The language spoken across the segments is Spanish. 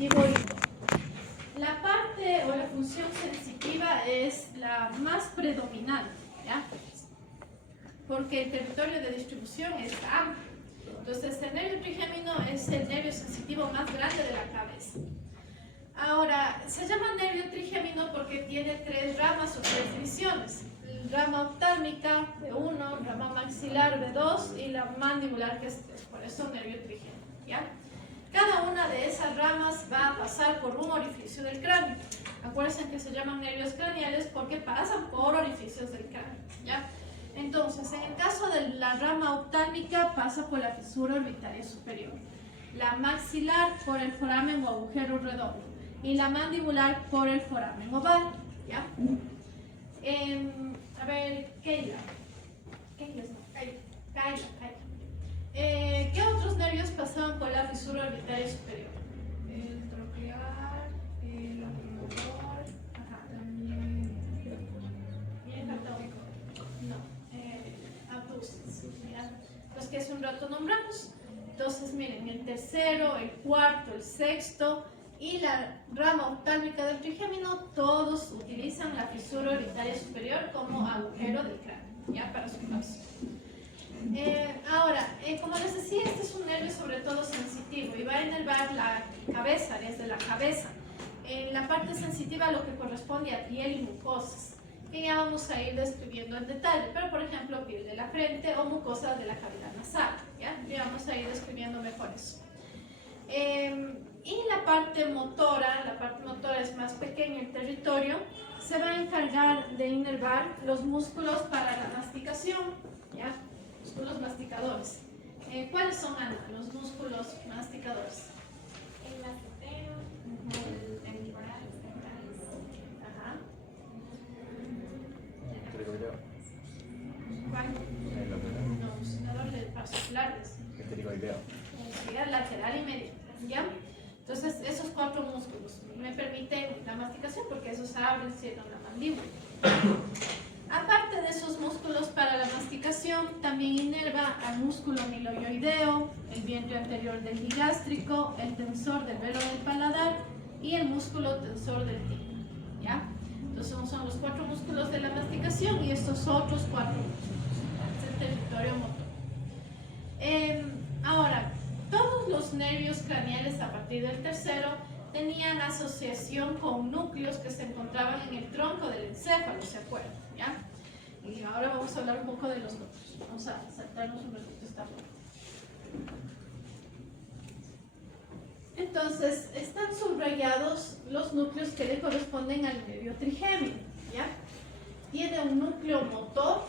sensitivo y motor. La parte o la función sensitiva es la más predominante, ¿ya? Porque el territorio de distribución es amplio. Entonces, el nervio trigémino es el nervio sensitivo más grande de la cabeza. Ahora, se llama nervio trigémino porque tiene tres ramas o tres divisiones. Rama oftálmica B1, rama maxilar B2 y la mandibular que es 3, por eso nervio trigémino, ¿ya? Cada una de esas ramas va a pasar por un orificio del cráneo. Acuérdense que se llaman nervios craneales porque pasan por orificios del cráneo, ¿ya? Entonces, en el caso de la rama oftálmica pasa por la fisura orbitaria superior, la maxilar por el foramen o agujero redondo y la mandibular por el foramen oval, ¿ya? A ver, Keila, ¿qué otros nervios pasaban por la fisura orbitaria superior? El troquear, el aductor, también Bien, católico. No, abducens, ¿ya? Los que hace un rato nombramos. Entonces, miren, el tercero, el cuarto, el sexto y la rama oftálmica del trigémino, todos utilizan la fisura orbitaria superior como agujero del cráneo, ya para su paso. Ahora, como les decía, este es un nervio sobre todo sensitivo y va a inervar la cabeza, desde la cabeza. En la parte sensitiva lo que corresponde a piel y mucosas, que ya vamos a ir describiendo en detalle, pero por ejemplo piel de la frente o mucosas de la cavidad nasal, ya vamos a ir describiendo mejor eso. Y la parte motora es más pequeña el territorio, se va a encargar de inervar los músculos para la masticación, ¿ya? Músculos masticadores. ¿Cuáles son, Ana, los músculos masticadores? el macetero, el temporal, los temporales. Ajá. Pterigoideo. ¿Cuál? No, musculador del parsoflardes. Pterigoideo. Muscular lateral y medio, ¿ya? Entonces, esos cuatro músculos me permiten la masticación porque esos abren, cierran la mandíbula. Aparte de esos músculos para la masticación, también inerva al músculo miloioideo, el vientre anterior del digástrico, el tensor del velo del paladar y el músculo tensor del tímpano, ¿ya? Entonces son los cuatro músculos de la masticación y estos otros cuatro músculos. Es el territorio motor. Ahora, todos los nervios craneales a partir del tercero tenían asociación con núcleos que se encontraban en el tronco del encéfalo, ¿se acuerdan? ¿Ya? Y ahora vamos a hablar un poco de los núcleos. Vamos a saltarnos un ratito esta parte. Entonces, están subrayados los núcleos que le corresponden al nervio trigémino, ¿ya? Tiene un núcleo motor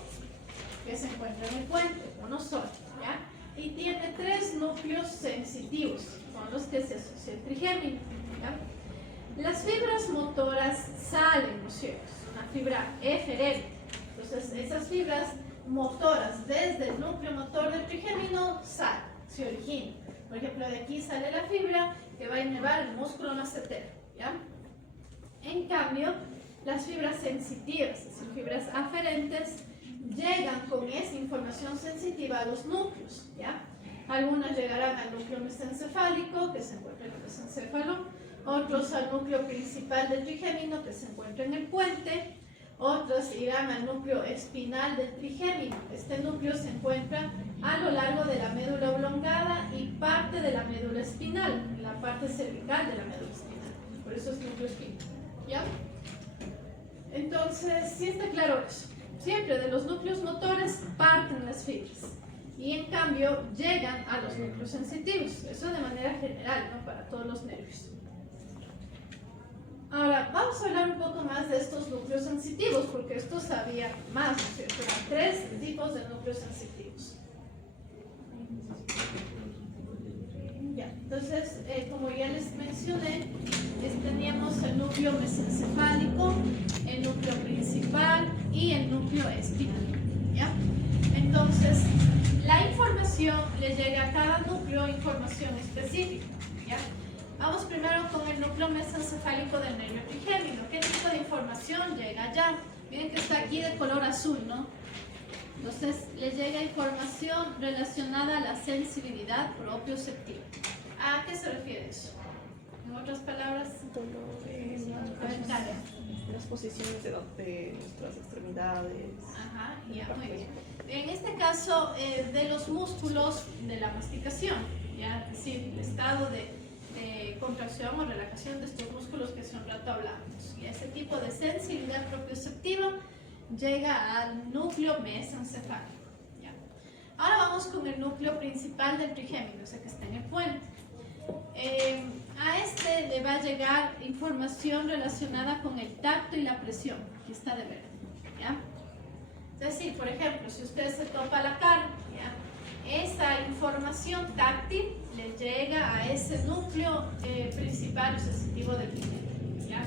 que se encuentra en el puente, uno solo, ¿ya? Y tiene tres núcleos sensitivos, con los que se asocia el trigémino, ¿ya? Las fibras motoras salen, ¿no es cierto? Es una fibra eferente. Entonces, esas fibras motoras desde el núcleo motor del trigémino salen, se originan. Por ejemplo, de aquí sale la fibra que va a inervar el músculo macetero, ¿ya? En cambio, las fibras sensitivas, es decir, fibras aferentes, llegan con esa información sensitiva a los núcleos, ¿ya? Algunas llegarán al núcleo mesencefálico, que se encuentra en el mesencéfalo, otros al núcleo principal del trigémino, que se encuentra en el puente, otros irán al núcleo espinal del trigémino. Este núcleo se encuentra a lo largo de la médula oblongada y parte de la médula espinal, en la parte cervical de la médula espinal. Por eso es núcleo espinal, ¿ya? Entonces, sí está claro eso. Siempre de los núcleos motores parten las fibras y en cambio llegan a los núcleos sensitivos. Eso de manera general, ¿no? Para todos los nervios. Ahora, vamos a hablar un poco más de estos núcleos sensitivos, porque estos había más, ¿no es cierto? Eran tres tipos de núcleos sensitivos. Ya, entonces, como ya les mencioné, teníamos el núcleo mesencefálico, el núcleo principal y el núcleo espinal, ¿ya? Entonces, la información le llega a cada núcleo información específica, ¿ya? Vamos primero con el núcleo mesencefálico del nervio trigémino. ¿Qué tipo de información llega allá? Miren que está aquí de color azul, ¿no? Entonces, le llega información relacionada a la sensibilidad propioceptiva. ¿A qué se refiere eso? otras palabras, Las, las posiciones de nuestras extremidades. ajá, ya, muy bien. En este caso, de los músculos de la masticación, ya, es decir, el estado de contracción o relajación de estos músculos que hace un rato hablamos. Y ese tipo de sensibilidad propioceptiva llega al núcleo mesencefálico. ¿Ya? Ahora vamos con el núcleo principal del trigémino, o sea que está en el puente. A este le va a llegar información relacionada con el tacto y la presión. Aquí está de verde. ¿Ya? Es decir, por ejemplo, si usted se topa la carne, ¿ya? Esa información táctil le llega a ese núcleo principal o sensitivo del trigémino. ¿Ya?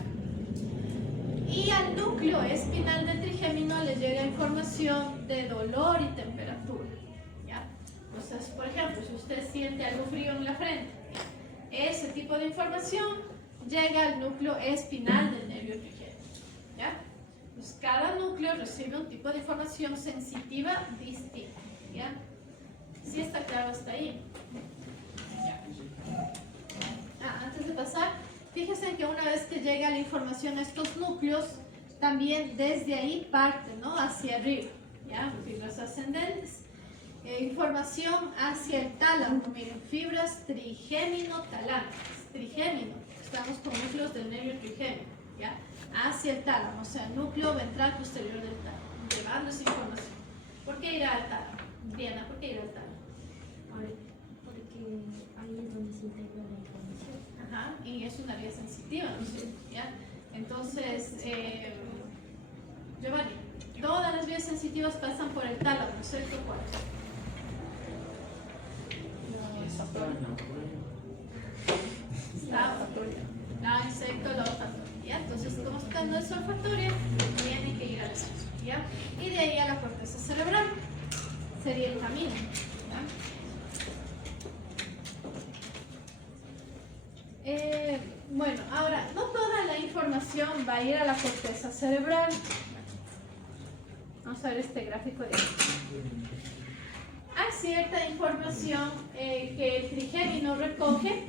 Y al núcleo espinal del trigémino le llega información de dolor y temperatura. ¿Ya? Entonces, por ejemplo, si usted siente algo frío en la frente, ese tipo de información llega al núcleo espinal del nervio trigémino. ¿Ya? Entonces, cada núcleo recibe un tipo de información sensitiva distinta. ¿Ya? ¿Sí está claro hasta ahí? Antes de pasar, fíjense que una vez que llega la información a estos núcleos, también desde ahí parte, ¿no? Hacia arriba, ¿ya? Fibras ascendentes. Información hacia el tálamo, miren, fibras trigémino-talámicas. Trigémino, estamos con núcleos del nervio trigémino, ¿ya? Hacia el tálamo, o sea, núcleo ventral posterior del tálamo, llevando esa información. ¿Por qué irá al tálamo? Diana, ¿por qué irá al tálamo? Porque ahí es donde se integra la información. Ajá, y es una vía sensitiva, ¿no es cierto? ¿Ya? Entonces, Giovanni, todas las vías sensitivas pasan por el tálamo, ¿cierto? ¿Cuál? La insecto, la olfatoria, ¿ya? Entonces, como está no es olfatoria, tiene que ir a la sensoria, ¿ya? Y de ahí a la corteza cerebral, sería el camino, ¿ya? Bueno, ahora, no toda la información va a ir a la corteza cerebral. Vamos a ver este gráfico de aquí. Hay cierta información que el trigémino recoge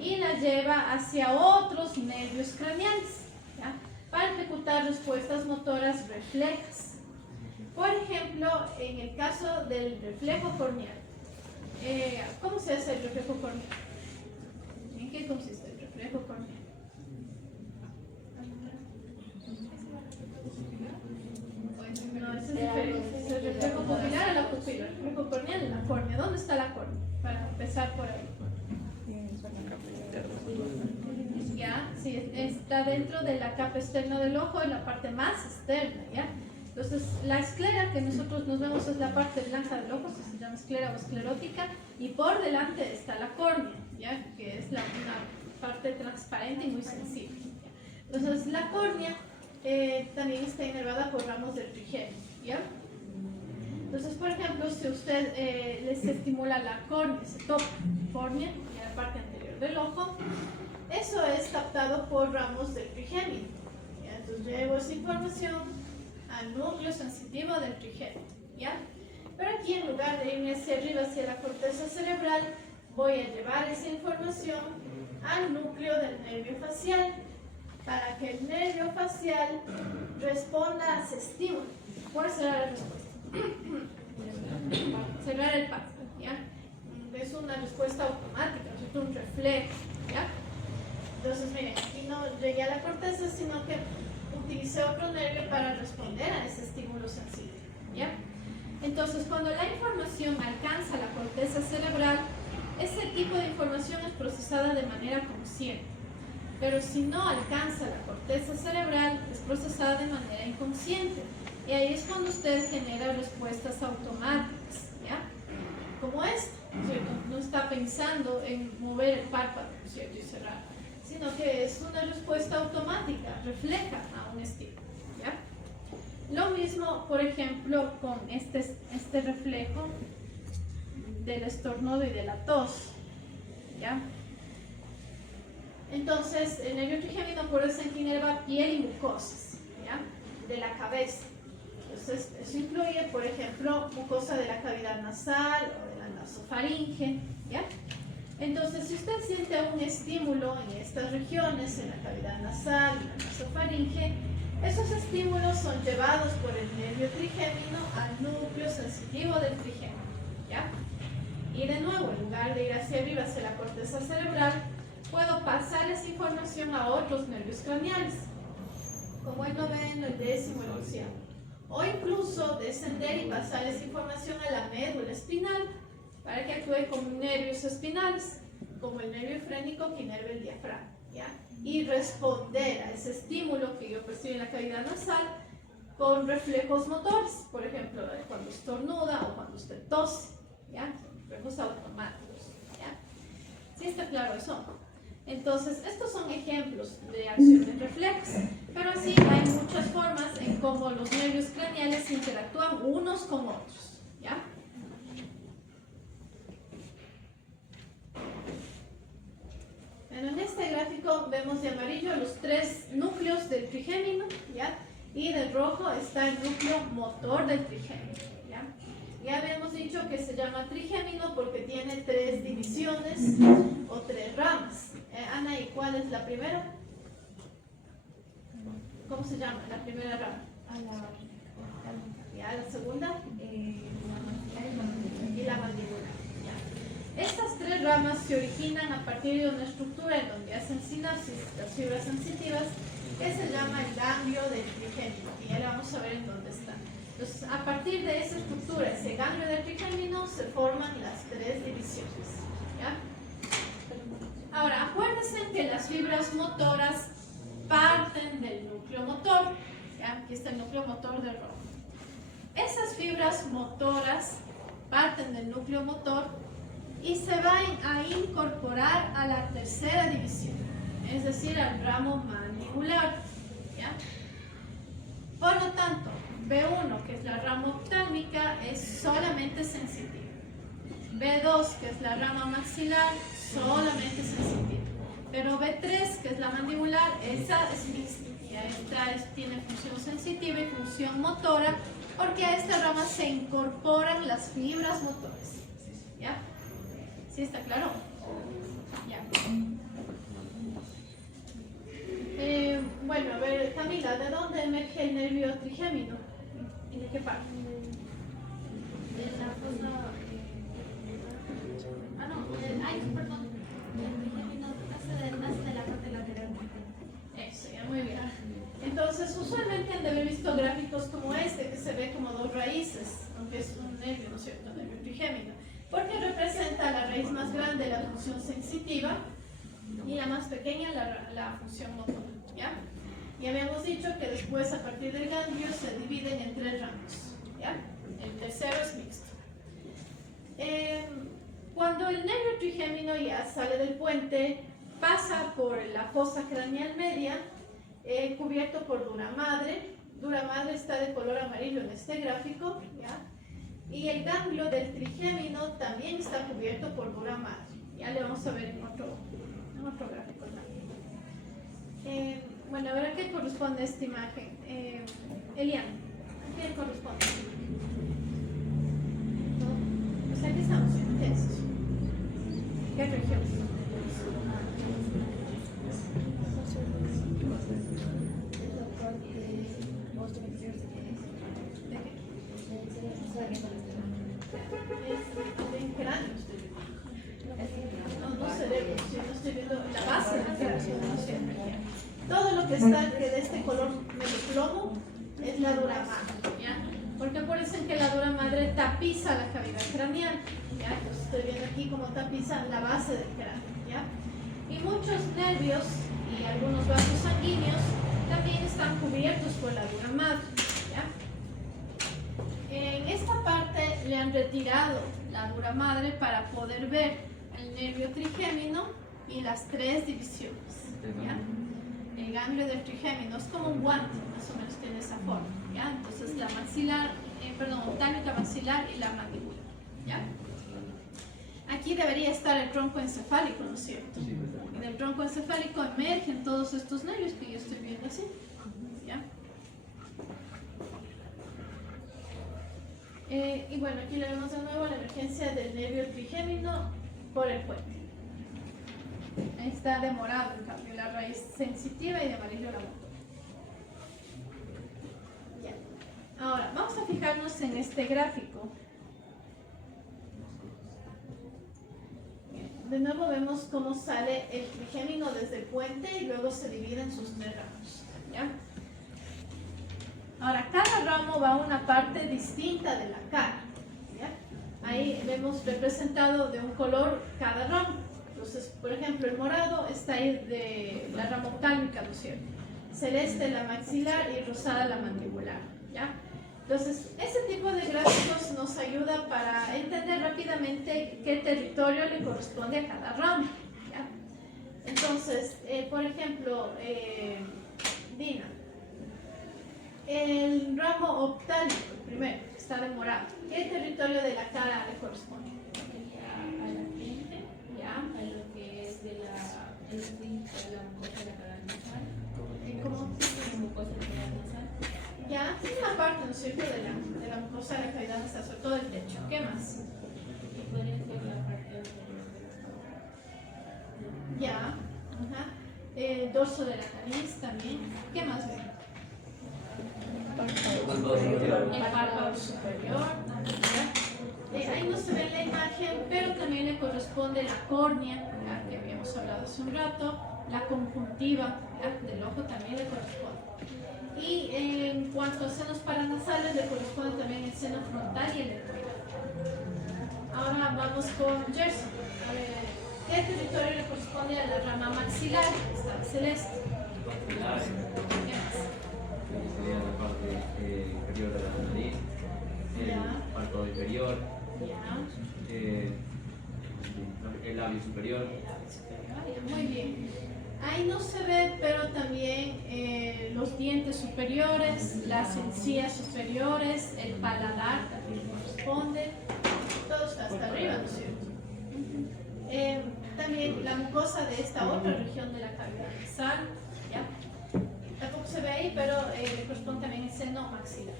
y la lleva hacia otros nervios craneales, ¿ya? Para ejecutar respuestas motoras reflejas. Por ejemplo, en el caso del reflejo corneal, ¿cómo se hace el reflejo corneal? ¿En qué consiste el reflejo corneal? No, ese es diferente. Es el reflejo pupilar a la pupila. El reflejo corneal en la córnea. ¿Dónde está la córnea? Para empezar por ahí. Ya, sí, está dentro de la capa externa del ojo, en la parte más externa, ¿ya? Entonces, la esclera que nosotros nos vemos es la parte blanca del ojo, se llama esclera o esclerótica, y por delante está la córnea, ¿ya? Que es una parte transparente y muy sensible, ¿ya? Entonces, la córnea también está inervada por ramos del trigémino, ¿ya? Entonces, por ejemplo, si usted les estimula la córnea, se toca córnea, y la parte anterior del ojo, eso es captado por ramos del trigémino, ¿ya? Entonces, llevo esa información al núcleo sensitivo del trigémino, ¿ya? Pero aquí, en lugar de irme hacia arriba, hacia la corteza cerebral, voy a llevar esa información al núcleo del nervio facial, para que el nervio facial responda a ese estímulo. ¿Cuál será la respuesta? Cerrar el párpado, ¿ya? Es una respuesta automática, es un reflejo, ¿ya? Entonces, miren, aquí no llegué a la corteza, sino que utilicé otro nervio para responder a ese estímulo sensible, ¿ya? Entonces, cuando la información alcanza la corteza cerebral, ese tipo de información es procesada de manera consciente. Pero si no alcanza la corteza cerebral, es procesada de manera inconsciente. Y ahí es cuando usted genera respuestas automáticas, ¿ya? Como esta, ¿cierto? No está pensando en mover el párpado, ¿cierto? Y cerrar, sino que es una respuesta automática, refleja a un estímulo, ¿ya? Lo mismo, por ejemplo, con este reflejo del estornudo y de la tos, ¿ya? Entonces, el nervio trigémino acuérdense que inerva piel y mucosas, ¿ya? De la cabeza. Entonces, eso incluye, por ejemplo, mucosa de la cavidad nasal o de la nasofaringe, ¿ya? Entonces, si usted siente un estímulo en estas regiones, en la cavidad nasal, en la nasofaringe, esos estímulos son llevados por el nervio trigémino al núcleo sensitivo del trigémino, ¿ya? Y de nuevo, en lugar de ir hacia arriba, hacia la corteza cerebral, puedo pasar esa información a otros nervios craneales, como el noveno, el décimo, el onceavo. O incluso descender y pasar esa información a la médula espinal, para que actúe como nervios espinales, como el nervio frénico que inerva el diafragma, ¿ya? Y responder a ese estímulo que yo percibo en la cavidad nasal con reflejos motores, por ejemplo, cuando estornuda o cuando usted tose, ¿ya? Reflejos automáticos, ¿ya? ¿Sí está claro eso? Entonces, estos son ejemplos de acciones reflejas, pero así hay muchas formas en cómo los nervios craneales interactúan unos con otros, ¿ya? Bueno, en este gráfico vemos de amarillo los tres núcleos del trigémino, ¿ya? Y de rojo está el núcleo motor del trigémino, ¿ya? Ya habíamos dicho que se llama trigémino porque tiene tres divisiones o tres ramas. Ana, ¿y cuál es la primera? ¿Cómo se llama la primera rama? ¿Ya? ¿La segunda? Y la mandíbula. Estas tres ramas se originan a partir de una estructura en donde hacen sinapsis las fibras sensitivas que se llama el ganglio del trigémino, y ya vamos a ver en dónde está. Entonces, a partir de esa estructura, ese ganglio del trigémino, se forman las tres divisiones, ¿ya? Ahora, acuérdense que las fibras motoras parten del núcleo motor, ¿ya? Aquí está el núcleo motor de rojo. Esas fibras motoras parten del núcleo motor y se van a incorporar a la tercera división, es decir, al ramo mandibular, ¿ya? Por lo tanto, B1, que es la rama oftálmica, es solamente sensitiva. B2, que es la rama maxilar, solamente sensitiva. Pero B3, que es la mandibular, esa es mixta. Esta tiene función sensitiva y función motora, porque a esta rama se incorporan las fibras motores, ¿ya? ¿Sí está claro? Ya. Bueno, a ver, Camila, ¿de dónde emerge el nervio trigémino? ¿Y de qué parte? De la fosa. Perdón. El trigémino nace de la parte lateral. Eso, ya, muy bien. Entonces, usualmente han de haber visto gráficos como este, que se ve como dos raíces, aunque es un nervio, ¿no es cierto? El nervio trigémino. Porque representa la raíz más grande, la función sensitiva, y la más pequeña, la función motora, ¿ya? Y habíamos dicho que después, a partir del ganglio, se dividen en tres ramos, ¿ya? El tercero es mixto. Cuando el nervio trigémino ya sale del puente, pasa por la fosa craneal media, cubierto por dura madre. Dura madre está de color amarillo en este gráfico, ¿ya? Y el ganglio del trigémino también está cubierto por dura madre. Ya le vamos a ver en otro gráfico también. Bueno, a ver a qué corresponde esta imagen. Elian, ¿a qué corresponde? ¿No? Pues aquí estamos viendo. ¿Qué es eso? ¿Qué región? En cráneo estoy viendo. No cerebro, no estoy viendo la base del cráneo, no sé. Todo lo que está de este color medio plomo es la dura madre, ¿ya? Porque acuérdense que la dura madre tapiza la cavidad craneal, ¿ya? Entonces estoy viendo aquí cómo tapiza la base del cráneo, ¿ya? Y muchos nervios y algunos vasos sanguíneos también están cubiertos por la dura madre, ¿ya? En esta parte le han retirado la dura madre para poder ver el nervio trigémino y las tres divisiones, ¿ya? El ganglio del trigémino es como un guante, más o menos tiene esa forma, ¿ya? Entonces la maxilar, oftálmica maxilar y la mandíbula, ¿ya? Aquí debería estar el tronco encefálico, ¿no es cierto? En el tronco encefálico emergen todos estos nervios que yo estoy viendo así, ¿ya? Y bueno, aquí le vemos de nuevo la emergencia del nervio trigémino por el puente, Está de morado, en cambio, la raíz sensitiva y de amarillo la motor. Ya. Ahora, vamos a fijarnos en este gráfico. De nuevo vemos cómo sale el trigémino desde el puente y luego se divide en sus 3 ramos. ¿Ya? Ahora, cada ramo va a una parte distinta de la cara. ¿Ya? Ahí vemos representado de un color cada ramo. Entonces, por ejemplo, el morado está ahí de la rama oftálmica, ¿no es cierto? Celeste la maxilar y rosada la mandibular. ¿Ya? Entonces, ese tipo de gráficos nos ayuda para entender rápidamente qué territorio le corresponde a cada ramo. ¿Ya? Entonces, por ejemplo, Dina, el ramo oftálmico, primero, está de morado. ¿Qué territorio de la cara le corresponde? A la frente, ¿Ya? a lo que es de la mucosa de la cara nasal. ¿Cómo? La mucosa de la cara nasal. Ya, es una parte, ¿no es cierto?, de la mucosa de la cavidad nasal, sobre todo el techo. ¿Qué más? Y podría ser la parte inferior de la Ya, ajá. El dorso de la nariz también. ¿Qué más ven? El párpado superior. ¿Ya? Ahí no se ve en la imagen, pero también le corresponde la córnea, ¿ya?, que habíamos hablado hace un rato, la conjuntiva, ¿ya?, del ojo también le corresponde. Y en cuanto a senos paranasales, le corresponde también el seno frontal y el etmoidal. Ahora vamos con Gerson. A ver, ¿qué territorio le corresponde a la rama maxilar? Está celeste. ¿Qué más? Sería la parte inferior de la nariz, el párpado inferior, Ya. el labio superior. El labio superior, ya, muy bien. Ahí no se ve, pero también los dientes superiores, las encías superiores, el paladar también corresponde. Todo está hasta arriba, ¿no es cierto? También la mucosa de esta otra región de la cavidad nasal, ¿ya? Tampoco se ve ahí, pero le corresponde también el seno maxilar.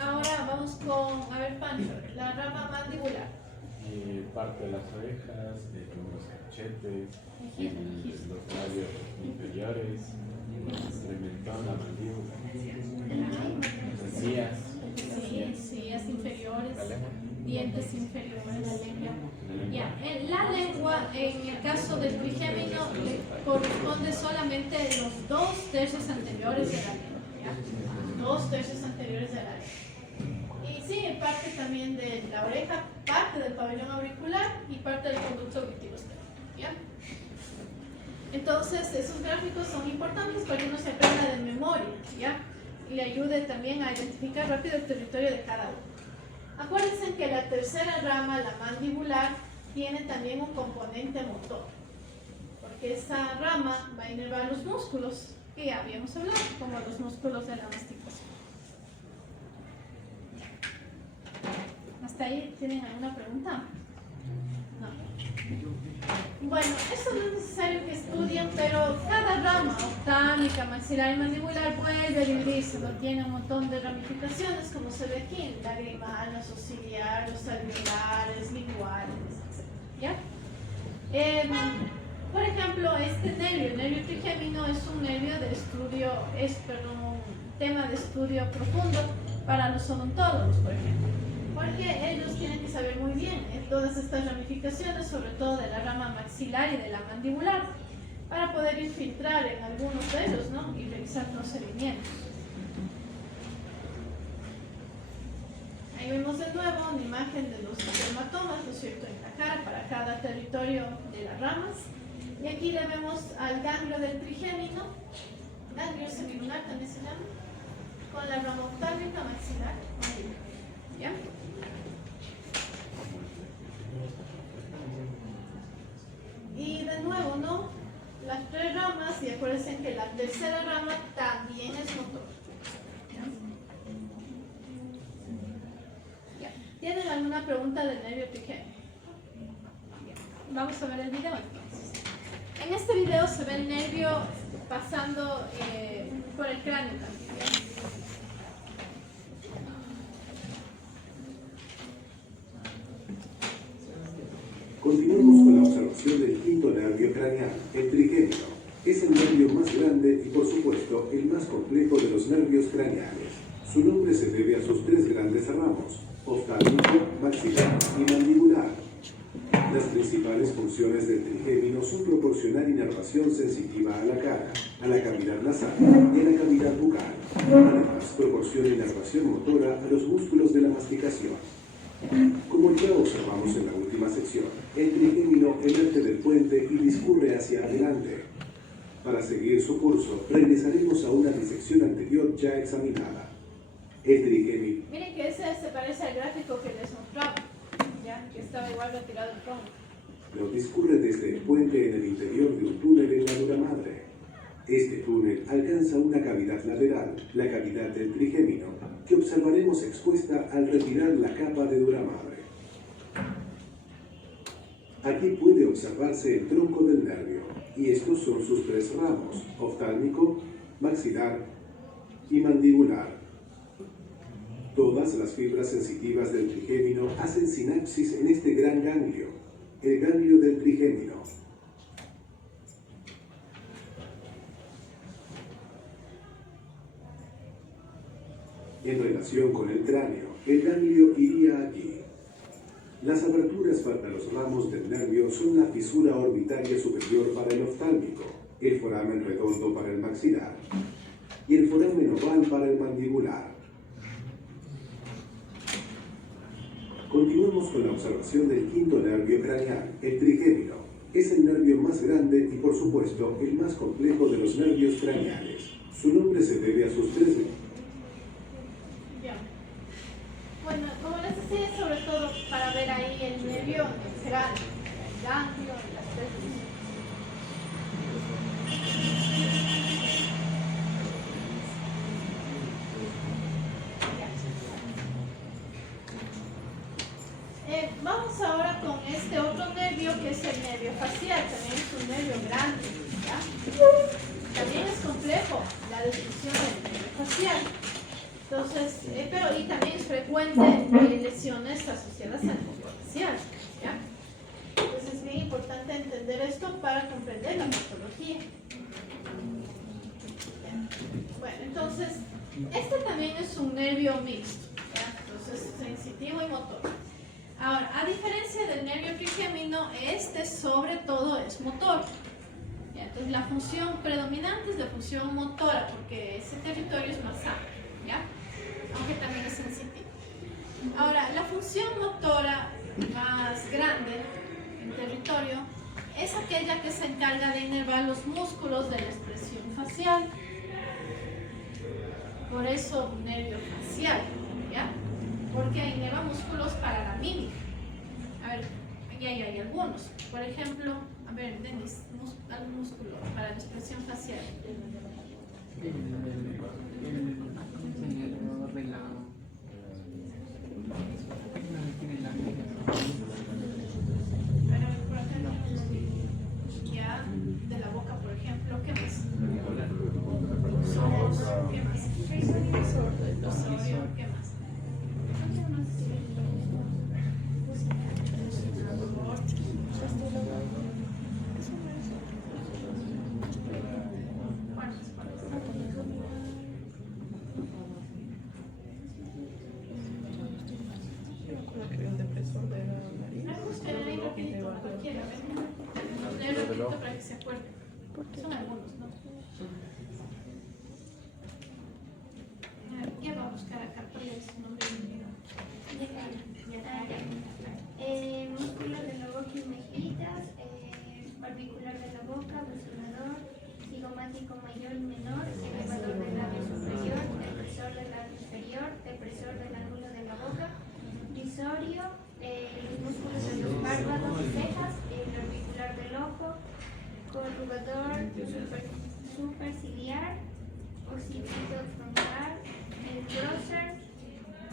Ahora vamos con, a ver, Pancho, la rama mandibular. Parte de las orejas, los cachetes, los labios inferiores, el mentón, la mandíbula, las encías. Sí, encías inferiores, dientes inferiores, la lengua. Ya, la lengua, en el caso del trigémino, le corresponde solamente los 2/3 anteriores de la lengua. ¿Ya? 2/3 anteriores de la lengua. Y sí, parte también de la oreja, parte del pabellón auricular y parte del conducto auditivo externo. ¿Ya? Entonces, esos gráficos son importantes para que uno se aprenda de memoria, ¿ya? Y le ayude también a identificar rápido el territorio de cada uno. Acuérdense que la tercera rama, la mandibular, tiene también un componente motor, porque esa rama va a inervar los músculos que ya habíamos hablado, como los músculos de la masticación. ¿Hasta ahí tienen alguna pregunta? No. Bueno, eso no es necesario que estudien, pero cada rama, oftálmica, maxilar y mandibular, vuelve a dividirse, ¿no? Tiene un montón de ramificaciones, como se ve aquí, lagrimal, nasociliar, los alveolares, linguales, etc. ¿Ya? Por ejemplo, este nervio, el nervio trigémino, es un nervio de estudio, un tema de estudio profundo para los odontólogos, por ejemplo. Porque ellos tienen que saber muy bien todas estas ramificaciones, sobre todo de la rama maxilar y de la mandibular, para poder infiltrar en algunos de ellos, ¿no? Y revisar procedimientos. Ahí vemos de nuevo una imagen de los dermatomas, ¿no es cierto?, en la cara para cada territorio de las ramas. Y aquí le vemos al ganglio del trigémino, ganglio semilunar también se llama, con la rama oftálmica, maxilar, mandibular. ¿Ya? Y de nuevo, ¿no? Las 3 ramas, y acuérdense que la tercera rama también es motor. ¿Ya? ¿Tienen alguna pregunta del nervio trigémino? Vamos a ver el video entonces. En este video se ve el nervio pasando por el cráneo también. ¿Ya? Continuamos con la observación del quinto nervio. nervio craneal, el trigémino. Es el nervio más grande y, por supuesto, el más complejo de los nervios craneales. Su nombre se debe a sus tres grandes ramos: oftálmico, maxilar y mandibular. Las principales funciones del trigémino son proporcionar inervación sensitiva a la cara, a la cavidad nasal y a la cavidad bucal. Además, proporciona inervación motora a los músculos de la masticación. Como ya observamos en la última sección, el trigémino emerge del puente y discurre hacia adelante. Para seguir su curso, regresaremos a una disección anterior ya examinada. El trigémino. Miren que ese se parece al gráfico que les mostraba, ya que estaba igual retirado el tronco. Lo discurre desde el puente en el interior de un túnel en la dura madre. Este túnel alcanza una cavidad lateral, la cavidad del trigémino, que observaremos expuesta al retirar la capa de dura madre. Aquí puede observarse el tronco del nervio, y estos son sus tres ramos: oftálmico, maxilar y mandibular. Todas las fibras sensitivas del trigémino hacen sinapsis en este gran ganglio, el ganglio del trigémino. En relación con el cráneo, el ganglio iría aquí. Las aberturas para los ramos del nervio son la fisura orbitaria superior para el oftálmico, el foramen redondo para el maxilar y el foramen oval para el mandibular. Continuamos con la observación del quinto nervio craneal, el trigémino. Es el nervio más grande y, por supuesto, el más complejo de los nervios craneales. Su nombre se debe a sus tres... Bien. Bueno, como les decía, sobre todo para ver ahí el nervio grande, el ganglio y las tres divisiones. Vamos ahora con este otro nervio que es el nervio facial. También es un nervio grande, ¿ya? También es complejo la descripción del nervio facial. Entonces, pero y también es frecuente lesiones asociadas al nervio facial, ¿ya? Entonces es bien importante entender esto para comprender la morfología. Bueno, entonces, este también es un nervio mixto, ¿ya? Entonces, sensitivo y motor. Ahora, a diferencia del nervio trigémino, este sobre todo es motor. ¿Ya? Entonces, la función predominante es la función motora, porque ese territorio es más amplio, ¿ya? Aunque también es sensitivo. Ahora, la función motora más grande en territorio es aquella que se encarga de inervar los músculos de la expresión facial. Por eso, nervio facial, ¿ya? Porque inerva músculos para la mímica. A ver, aquí hay algunos. Por ejemplo, a ver, Denis, algún músculo para la expresión facial. Por ejemplo, ya de la boca, por ejemplo, ¿qué más? Los ojos, ¿qué más? Los oídos, ¿qué más? Un depresor de la nariz. Ahí rapidito, cualquiera, leer rapidito para que se acuerden. Son algunos, ¿no? Ya voy a buscar acá para ver su nombre. Músculo de la boca y mejillas, orbicular de la boca, bucelador, cigomático mayor y menor, elevador del labio superior, depresor del labio inferior, depresor del ángulo de la boca, divisorio, los músculos de los párpados y cejas, el orbicular del ojo, corrugador superciliar, occipito frontal, el grosser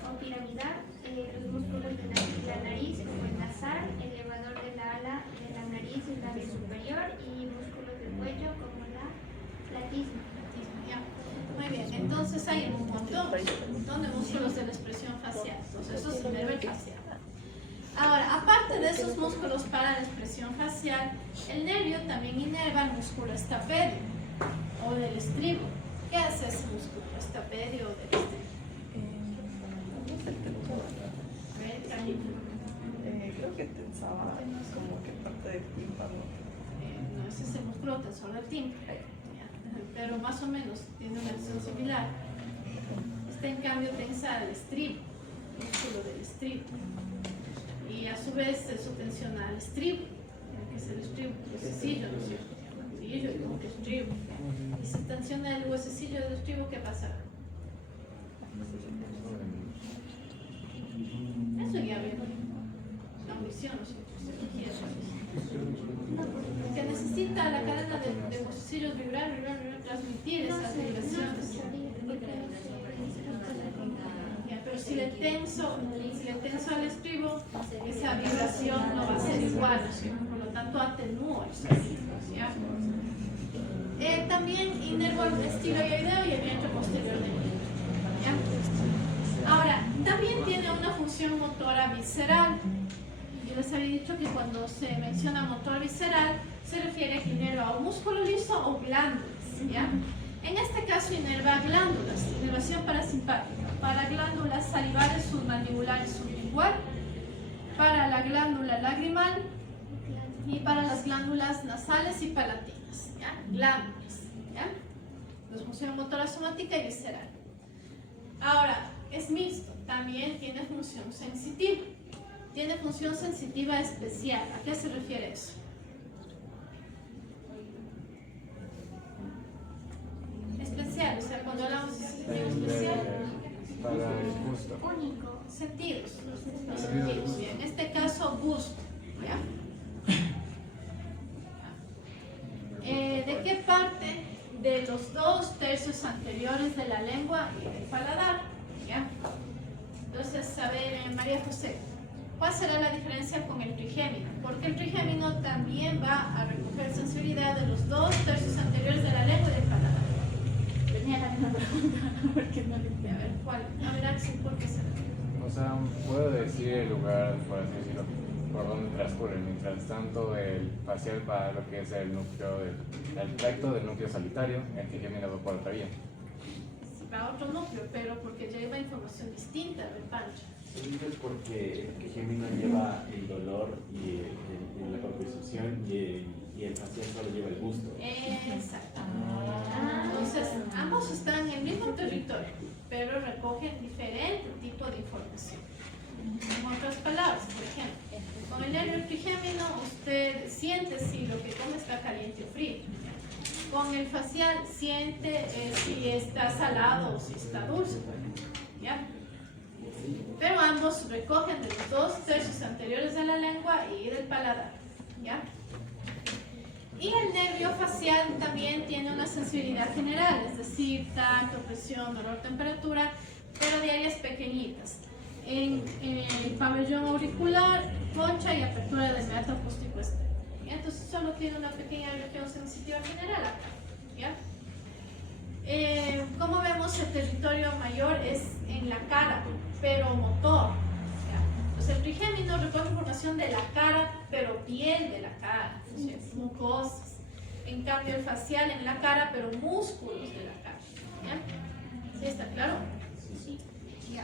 o piramidal, los músculos de la nariz como el nasal, elevador de la ala de la nariz y el labio superior y músculos del cuello como la platisma. Ya. Muy bien, entonces hay un montón de músculos de la expresión facial. Entonces eso se nervio facial. Ahora, aparte de esos músculos para la expresión facial, el nervio también inerva el músculo estapedio o del estribo. ¿Qué hace ese músculo estapedio o del estribo? A ver, Carlita. Creo que tensaba como que parte del tímpano. No, ese es el músculo tensor del tímpano, pero más o menos tiene una acción similar. Este en cambio tensa el estribo, el músculo del estribo, y a su vez eso tensiona al estribo, que es el estribo, el huesecillo, ¿no es cierto? Huesecillo y el estribo. Y si tensiona el huesecillo del estribo, ¿qué pasará? Eso ya vemos la audición, ¿no es cierto? Que necesita la cadena de huesecillos vibrar, transmitir esas vibraciones. Pero si le tenso al estribo, esa vibración no va a ser igual, ¿no es cierto? Por lo tanto atenúa el sonido, ¿ya? También inervo el estiloideo y el vientre posterior del niño, ¿ya? Ahora, también tiene una función motora visceral. Yo les había dicho que cuando se menciona motor visceral se refiere a que inerva o músculo liso o glándulas, ¿ya? En este caso inerva glándulas, inervación parasimpática, para glándulas salivares, submandibular y sublingual, para la glándula lagrimal y para las glándulas nasales y palatinas, ¿ya? Glándulas, ¿ya? Entonces, función motora somática y visceral. Ahora, es mixto, también tiene función sensitiva. Tiene función sensitiva especial. ¿A qué se refiere eso? Especial, o sea, cuando hablamos de sensitiva especial, Para el gusto. Único. sentidos. Los sentidos. Bien, en este caso, gusto. ¿Ya? ¿De qué parte de los 2/3 anteriores de la lengua y del paladar? ¿Ya? Entonces, a ver, María José, ¿cuál será la diferencia con el trigémino? Porque el trigémino también va a recoger sensibilidad de los 2/3 anteriores de la lengua y del paladar. Tenía la misma pregunta, porque no le A ver, ¿cuál? A ver, Axel, ¿por qué será? O sea, puedo decir el lugar, por así decirlo, por donde transcurre. Mientras tanto, el facial va lo que es el núcleo, el tracto del núcleo solitario, el trigémino va por otra vía. Sí, va a otro núcleo, pero porque lleva información distinta del pancho. Es porque el trigémino lleva el dolor y la propriocepción y el facial solo lleva el gusto. Exacto. Entonces, ambos están en el mismo territorio, pero recogen diferente tipo de información. En otras palabras, por ejemplo, con el nervio trigémino usted siente si lo que come está caliente o frío. Con el facial siente si está salado o si está dulce. ¿Ya? Pero ambos recogen de los 2/3 anteriores de la lengua y del paladar. ¿Ya? Y el nervio facial también tiene una sensibilidad general, es decir, tacto, presión, dolor, temperatura, pero de áreas pequeñitas. En el pabellón auricular, concha y apertura del meato acústico externo. ¿Ya? Entonces solo tiene una pequeña región sensitiva general acá. ¿Ya? Como vemos, el territorio mayor es en la cara, pero motor. ¿Ya? Entonces el trigémino recoge información de la cara, pero piel de la cara, mucosas. En cambio el facial en la cara, pero músculos de la cara. ¿Ya? ¿Sí está claro? Sí. Ya.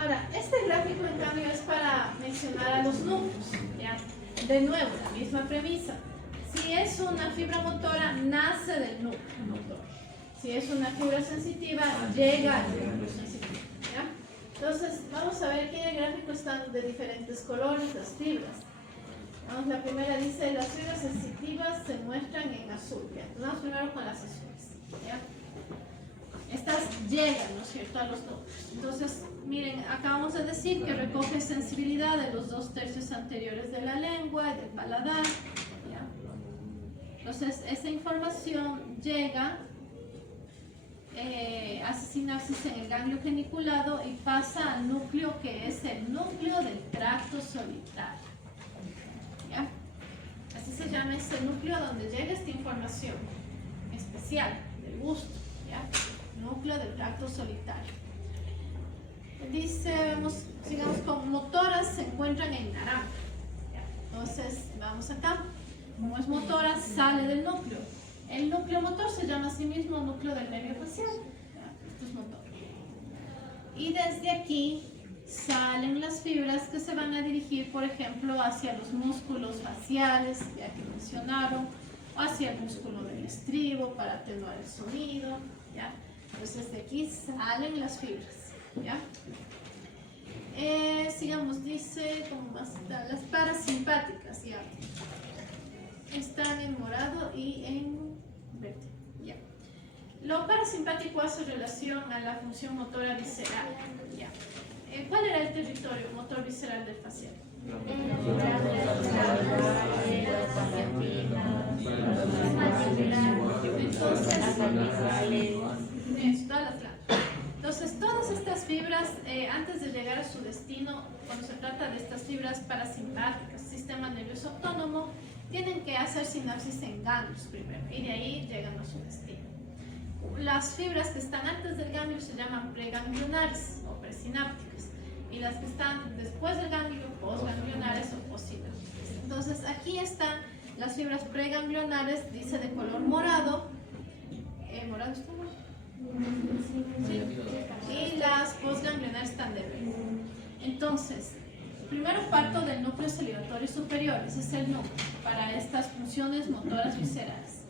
Ahora, este gráfico en cambio es para mencionar a los núcleos. ¿Ya? De nuevo, la misma premisa. Si es una fibra motora, nace del núcleo motor. Si es una fibra sensitiva, llega al núcleo sensitivo. ¿Ya? Entonces, vamos a ver que en el gráfico están de diferentes colores las fibras. Vamos, la primera dice, las fibras sensitivas se muestran en azul. ¿Ya? Vamos primero con las azules. ¿Ya? Estas llegan, ¿no es cierto?, a los núcleos. Entonces, miren, acabamos de decir que recoge sensibilidad de los 2/3 anteriores de la lengua y del paladar. ¿Ya? Entonces, esa información llega, hace sinapsis en el ganglio geniculado y pasa al núcleo que es el núcleo del tracto solitario. ¿Ya? Así se llama ese núcleo donde llega esta información especial del gusto. ¿Ya? núcleo del tracto solitario. Dice, sigamos con motoras, se encuentran en naranja. Entonces, vamos acá. Como es motora, sale del núcleo. El núcleo motor se llama a sí mismo núcleo del nervio facial. Esto es motor. Y desde aquí salen las fibras que se van a dirigir, por ejemplo, hacia los músculos faciales, ya que mencionaron, o hacia el músculo del estribo para atenuar el sonido, ¿ya? Entonces de aquí salen las fibras, ¿ya? Sigamos, dice, ¿cómo más está? Las parasimpáticas, ¿ya? Están en morado y en verde, ¿ya? Lo parasimpático hace relación a la función motora visceral, ¿ya? ¿Cuál era el territorio motor visceral del facial? Entonces, todas estas fibras, antes de llegar a su destino, cuando se trata de estas fibras parasimpáticas, sistema nervioso autónomo, tienen que hacer sinapsis en ganglios primero y de ahí llegan a su destino. Las fibras que están antes del ganglio se llaman preganglionares o presinápticas y las que están después del ganglio, postganglionares o postsinápticas. Entonces, aquí están las fibras preganglionares, dice de color morado. ¿Morado está? Sí. Y las postganglionares están de verde. Entonces, primero parto del núcleo salivatorio superior, ese es el núcleo para estas funciones motoras viscerales.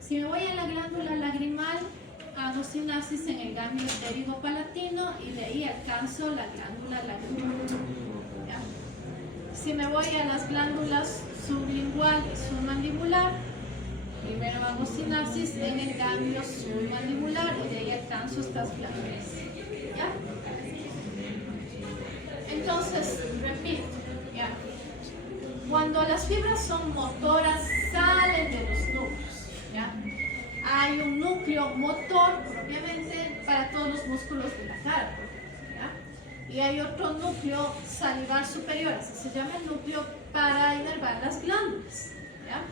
Si me voy a la glándula lagrimal, hago sinapsis en el ganglio pterigopalatino y de ahí alcanzo la glándula lagrimal. ¿Ya? Si me voy a las glándulas sublingual y submandibular, primero hago sinapsis en el ganglio submandibular y de ahí alcanzo estas glándulas. ¿Ya? Entonces, repito, ¿ya? Cuando las fibras son motoras, salen de los núcleos, ¿ya? Hay un núcleo motor, propiamente, para todos los músculos de la cara, ¿ya? Y hay otro núcleo salivar superior, así se llama el núcleo para inervar las glándulas, ¿ya?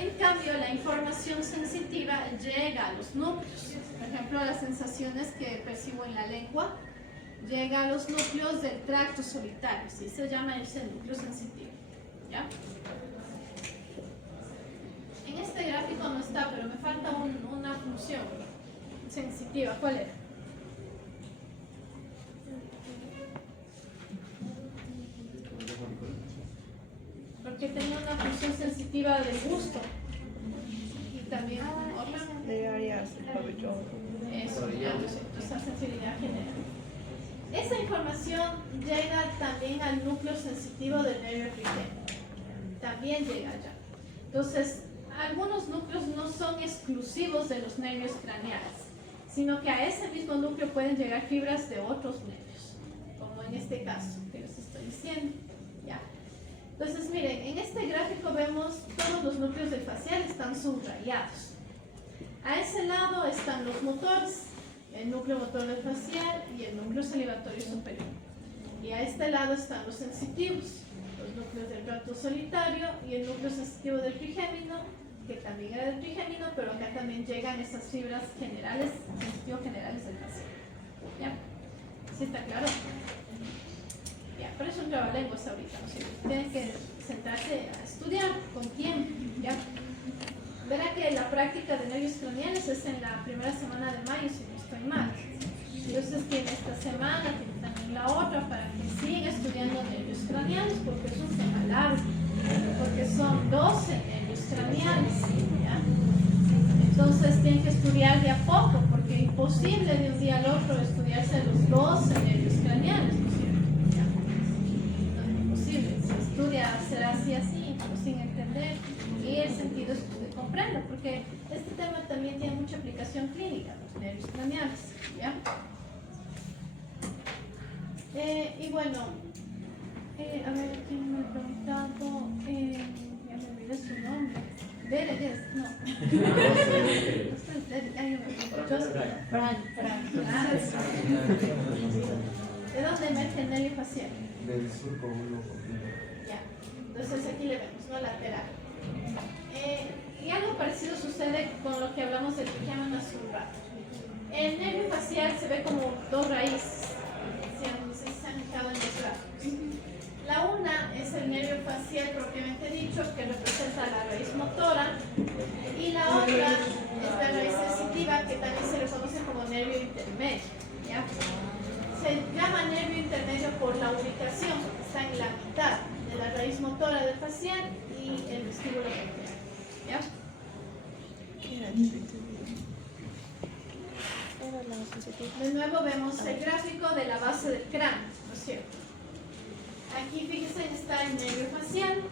En cambio, la información sensitiva llega a los núcleos. Por ejemplo, las sensaciones que percibo en la lengua llega a los núcleos del tracto solitario, así se llama ese núcleo sensitivo, ¿ya? En este gráfico no está, pero me falta una función sensitiva. ¿Cuál era? Porque tenía una función sensitiva del gusto y también otra De áreas del pabellón. eso, ya lo sé, esa sensibilidad general. Esa información llega también al núcleo sensitivo del nervio trigémino. También llega allá. Entonces, algunos núcleos no son exclusivos de los nervios craneales, sino que a ese mismo núcleo pueden llegar fibras de otros nervios, como en este caso que les estoy diciendo. ¿Ya? Entonces, miren, en este gráfico vemos todos los núcleos del facial están subrayados. A ese lado están los motores, el núcleo motor del facial y el núcleo salivatorio superior. Y a este lado están los sensitivos, los núcleos del tracto solitario y el núcleo sensitivo del trigémino, que también era del trigémino, pero acá también llegan esas fibras generales, sensitivos generales del facial. ¿Ya? ¿Sí está claro? Ya, pero es un trabalenguas ahorita, ¿no es cierto? Tienen que sentarse a estudiar con tiempo, ¿ya? Verá que la práctica de nervios craneales es en la primera semana de mayo, si no estoy mal. Entonces tiene esta semana, tiene también la otra, para que siga estudiando nervios craneales, porque es un tema largo, porque son 12 nervios craneales, ¿ya? Entonces tienen que estudiar de a poco, porque es imposible de un día al otro estudiarse los 12 nervios craneales, ¿no es cierto? ¿Ya? No es imposible, se estudia, será así, pero sin entender, y el sentido es que usted comprenda, porque este tema también tiene mucha aplicación clínica, los nervios craneales, ¿ya? Y bueno, a ver, ¿quién me ha preguntado? Ya me olvidé su nombre. Dere, no. Fran. ¿De dónde emerge el nervio facial? Del surco 1. Ya, entonces aquí le vemos, ¿no? Lateral. Y algo parecido sucede con lo que hablamos del trigémino hace un rato. El nervio facial se ve como dos raíces, no sé si se han fijado en los gráficos. La una es el nervio facial propiamente dicho, que representa la raíz motora, y la otra es la raíz sensitiva, que también se le conoce como nervio intermedio, ¿ya? Se llama nervio intermedio por la ubicación, porque está en la mitad de la raíz motora del facial y el vestíbulo coclear, ¿ya? De nuevo vemos el gráfico de la base del cráneo, ¿no es cierto? Aquí fíjense, está el nervio facial.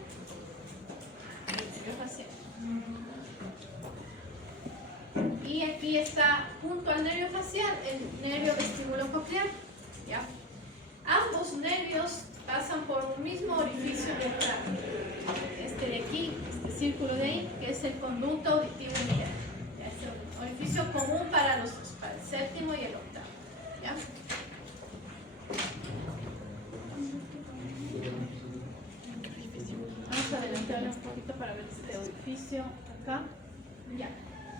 Y aquí está, junto al nervio facial, el nervio vestíbulo coclear, ¿ya? Ambos nervios pasan por un mismo orificio del cráneo. Este de aquí, este círculo de ahí, que es el conducto auditivo interno. Es el orificio común para los dos, para el séptimo y el octavo, ¿ya? Vamos a adelantarle un poquito para ver este orificio acá. Ya.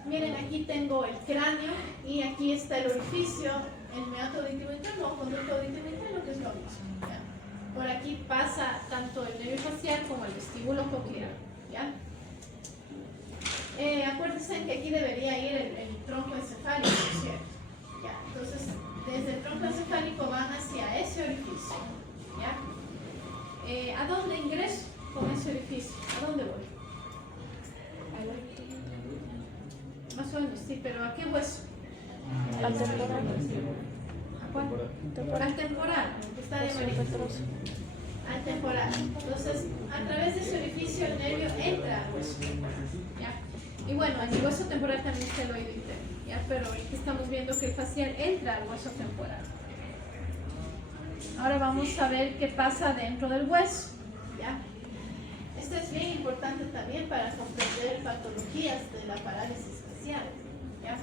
Miren, aquí tengo el cráneo y aquí está el orificio, el meato auditivo interno o conducto auditivo interno, que es lo mismo. ¿Ya? Por aquí pasa tanto el nervio facial como el vestíbulo coclear. ¿Ya? Acuérdense que aquí debería ir el tronco encefálico, ¿cierto? ¿Ya? Entonces, desde el tronco encefálico van hacia ese orificio. ¿Ya? ¿A dónde ingreso con ese orificio? ¿A dónde voy? Más o menos, sí, pero ¿a qué hueso? Al temporal. ¿A cuál? Al temporal, que está de amarillo. Al temporal. Entonces, a través de ese orificio el nervio entra al hueso. ¿Ya? Y bueno, en el hueso temporal también está el oído interno, ¿ya? Pero aquí estamos viendo que el facial entra al hueso temporal. Ahora vamos a ver qué pasa dentro del hueso, ¿ya? Esto es bien importante también para comprender patologías de la parálisis facial, ¿ya?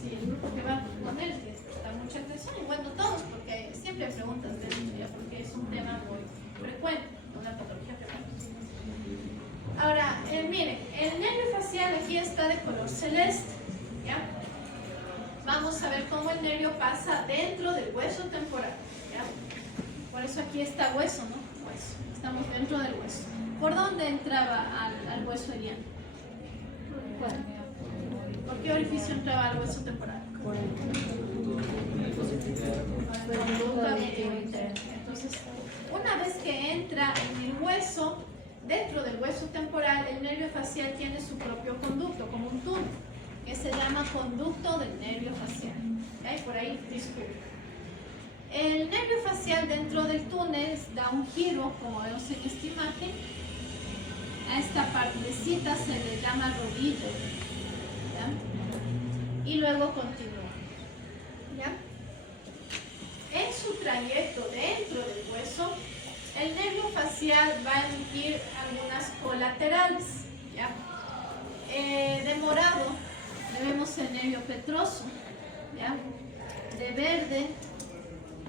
Si el grupo que va a poner da mucha atención, y bueno, todos, porque siempre hay preguntas de esto, ¿ya? Porque es un tema muy frecuente, una patología frecuente. Ahora, miren, el nervio facial aquí está de color celeste, ¿ya? Vamos a ver cómo el nervio pasa dentro del hueso temporal, ¿ya? Por eso aquí está hueso, ¿no? Hueso. Estamos dentro del hueso. ¿Por dónde entraba al hueso heriano? ¿Por qué orificio entraba al hueso temporal? Por el conducto auditivo interno. Entonces, una vez que entra en el hueso, dentro del hueso temporal, el nervio facial tiene su propio conducto, como un túnel, que se llama conducto del nervio facial. ¿Okay? Por ahí, disculpen. El nervio facial dentro del túnel da un giro, como vemos en esta imagen. A esta partecita se le llama rodillo, ¿ya? Y luego continúa, ¿ya? En su trayecto dentro del hueso, el nervio facial va a emitir algunas colaterales, ¿ya? De morado vemos el nervio petroso, ¿ya? De verde,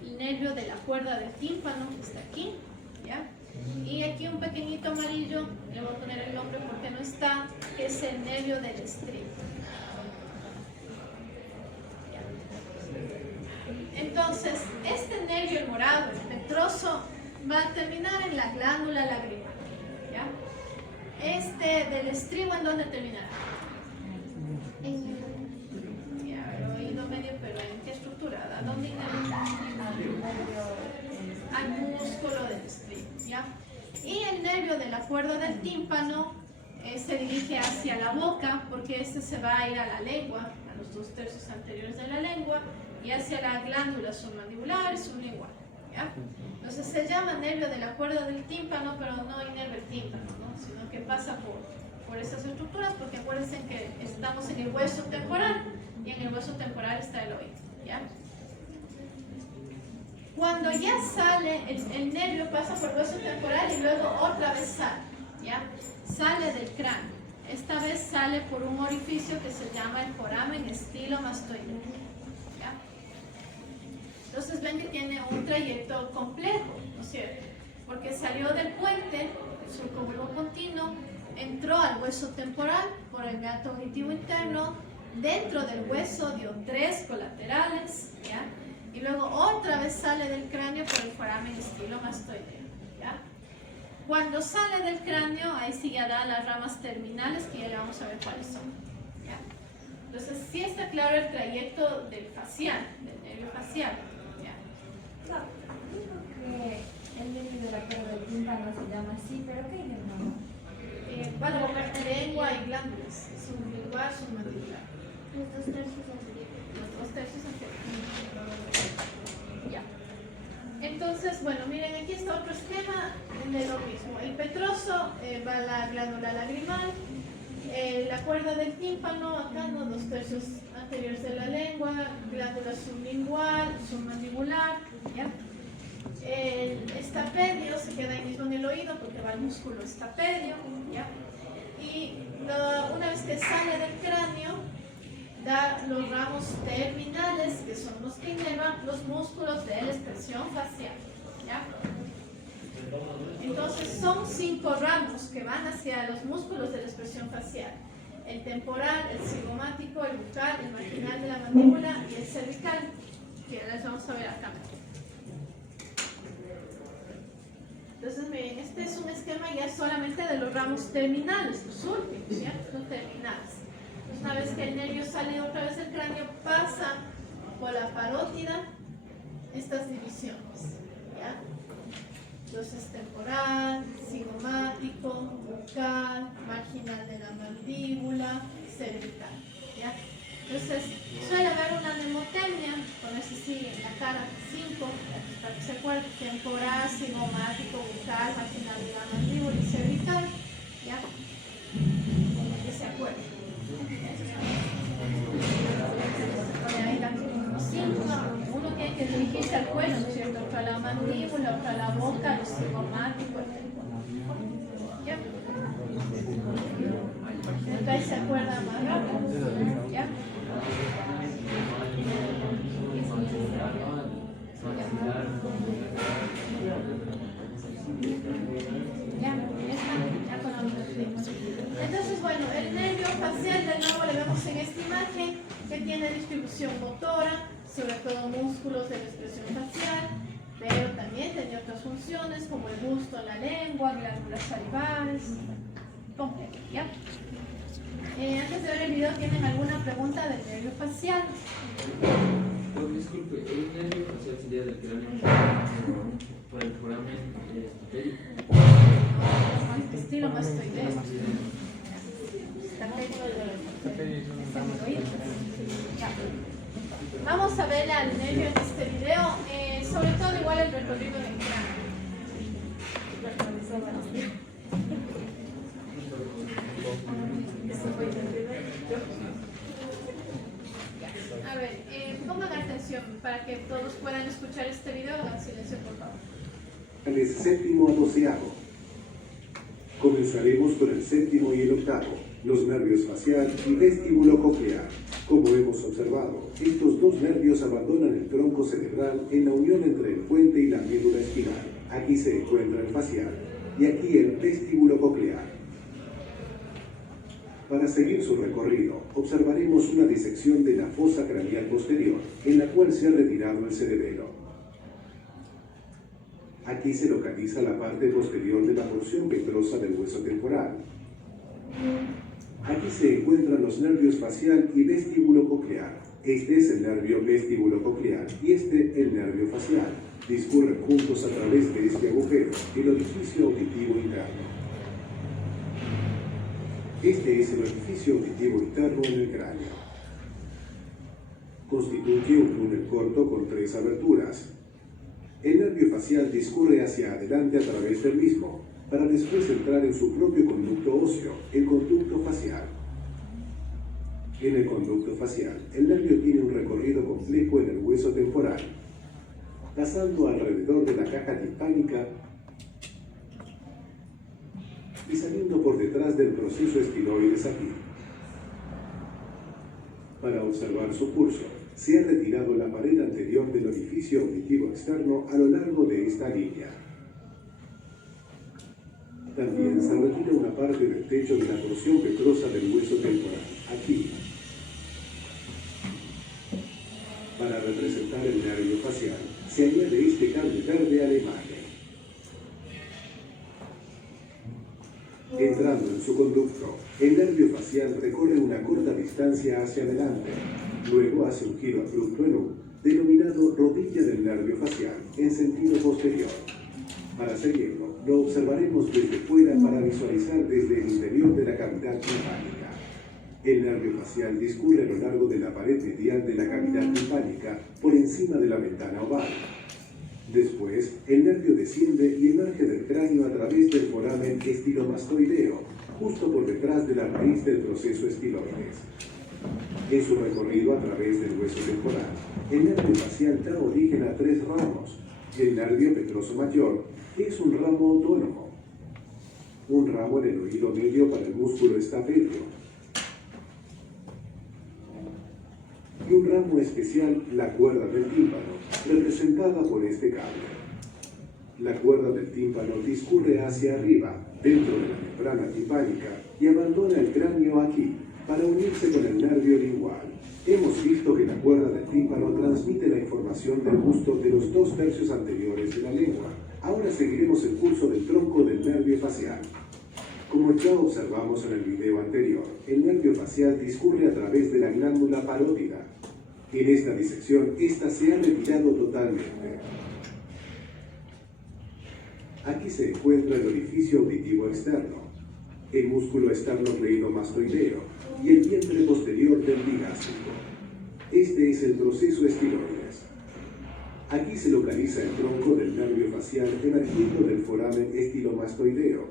el nervio de la cuerda del tímpano, que está aquí, ¿ya? Y aquí un pequeñito amarillo, le voy a poner el nombre porque no está, que es el nervio del estribo. Entonces, este nervio, el morado, el petroso, va a terminar en la glándula lagrimal, ¿ya? Este del estribo, ¿en dónde terminará? Ya, el oído medio, pero ¿en qué estructura? ¿A dónde inerva? Al músculo del estribo, ¿ya? Y el nervio de la cuerda del tímpano se dirige hacia la boca, porque este se va a ir a la lengua, a los 2/3 anteriores de la lengua, y hacia la glándula submandibular y sublingual, ¿ya? Entonces se llama nervio de la cuerda del tímpano, pero no inerva el tímpano, ¿no? Sino que pasa por esas estructuras, porque acuérdense que estamos en el hueso temporal, y en el hueso temporal está el oído, ¿ya? Cuando ya sale, el nervio pasa por el hueso temporal y luego otra vez sale, ¿ya? Sale del cráneo. Esta vez sale por un orificio que se llama el foramen estilomastoideo, ¿ya? Entonces ven que tiene un trayecto complejo, ¿no es cierto? Porque salió del puente, el surco bulbo continuo, entró al hueso temporal por el meato auditivo interno, Dentro del hueso dio 3 colaterales, ¿ya? Y luego otra vez sale del cráneo por el foramen estilomastoideo, ¿ya? Cuando sale del cráneo, ahí sí ya da las ramas terminales, que ya vamos a ver cuáles son, ¿ya? Entonces, sí está claro el trayecto del facial, del nervio facial, ¿ya? Claro, digo que el nervio de la cuerda del tímpano se llama así, pero ¿qué hay de nuevo? Bueno, lengua y glándulas, sublingual, submandibular. Los 2 tercios anteriores. Los 2 tercios anteriores. Ya. Entonces, bueno, miren, aquí está otro esquema de lo mismo. El petroso va a la glándula lagrimal, la cuerda del tímpano, acá, ¿no? 2 tercios anteriores de la lengua, glándula sublingual, submandibular, ¿ya? El estapedio se queda ahí mismo en el oído porque va al músculo estapedio, ¿ya? Y una vez que sale del cráneo, da los ramos terminales, que son los que inervan los músculos de la expresión facial, ¿ya? Entonces son 5 ramos que van hacia los músculos de la expresión facial: el temporal, el cigomático, el bucal, el marginal de la mandíbula y el cervical, que las vamos a ver acá. Entonces, miren, este es un esquema ya solamente de los ramos terminales, los últimos, ¿ya? Los terminales. Entonces, una vez que el nervio sale otra vez del cráneo, pasa por la parótida estas divisiones, ¿ya? Entonces, temporal, cigomático, bucal, marginal de la mandíbula, cervical, ¿ya? Entonces, suele haber una mnemotemia, ponerse así en la cara, 5, para que se acuerde: temporal, cigomático, bucal, marginal de la mandíbula y cervical, ¿ya? Para que se acuerde. Ahí la 5, uno tiene que dirigirse al cuello, ¿no es cierto? Otro a la mandíbula, otro a la boca, lo cigomático, el temporal, ¿ya? Entonces ahí se acuerda más rápido, ¿ya? Ya con la entonces, bueno, el nervio facial, de nuevo le vemos en esta imagen que tiene distribución motora, sobre todo músculos de la expresión facial, pero también tiene otras funciones como el gusto en la lengua, glándulas salivares, completo, ¿ya? Antes de ver el video, ¿tienen alguna pregunta del nervio facial? Disculpe, ¿el nervio facial sería del cráneo por el foramen estapedio? Estilo mastoideo. Vamos a ver al nervio en este video, sobre todo igual el recorrido del cráneo. A ver, pongan atención para que todos puedan escuchar este video. Hagan silencio, por favor. El séptimo a 12avo. Comenzaremos con el séptimo y el octavo, los nervios facial y vestíbulo coclear. Como hemos observado, estos 2 nervios abandonan el tronco cerebral en la unión entre el puente y la médula espinal. Aquí se encuentra el facial y aquí el vestíbulo coclear. Para seguir su recorrido, observaremos una disección de la fosa craneal posterior, en la cual se ha retirado el cerebelo. Aquí se localiza la parte posterior de la porción petrosa del hueso temporal. Aquí se encuentran los nervios facial y vestíbulo coclear. Este es el nervio vestíbulo coclear y este el nervio facial. Discurren juntos a través de este agujero, el orificio auditivo interno. Este es el orificio auditivo interno en el cráneo. Constituye un túnel corto con 3 aberturas. El nervio facial discurre hacia adelante a través del mismo, para después entrar en su propio conducto óseo, el conducto facial. En el conducto facial, el nervio tiene un recorrido complejo en el hueso temporal, pasando alrededor de la caja timpánica y saliendo por detrás del proceso estiloides aquí. Para observar su curso, se ha retirado la pared anterior del orificio auditivo externo a lo largo de esta línea. También se retira una parte del techo de la porción petrosa del hueso temporal, aquí. facial, se añade este cable verde a la imagen. Entrando en su conducto, el nervio facial recorre una corta distancia hacia adelante, luego hace un giro abrupto en U, denominado rodilla del nervio facial, en sentido posterior. Para seguirlo, lo observaremos desde fuera para visualizar desde el interior de la cavidad timpánica. El nervio facial discurre a lo largo de la pared medial de la cavidad timpánica por encima de la ventana oval. Después, el nervio desciende y emerge del cráneo a través del foramen estilomastoideo, justo por detrás de la raíz del proceso estiloides. En su recorrido a través del hueso temporal, el nervio facial da origen a 3 ramos. El nervio petroso mayor es un ramo autónomo, un ramo en el oído medio para el músculo estapédeo, y un ramo especial, la cuerda del tímpano, representada por este cable. La cuerda del tímpano discurre hacia arriba, dentro de la membrana timpánica, y abandona el cráneo aquí, para unirse con el nervio lingual. Hemos visto que la cuerda del tímpano transmite la información del gusto de los 2 tercios anteriores de la lengua. Ahora seguiremos el curso del tronco del nervio facial. Como ya observamos en el video anterior, el nervio facial discurre a través de la glándula parótida. En esta disección, esta se ha retirado totalmente. Aquí se encuentra el orificio auditivo externo, el músculo esternocleidomastoideo y el vientre posterior del bigástrico. Este es el proceso estiloides. Aquí se localiza el tronco del nervio facial emergiendo del foramen estilomastoideo.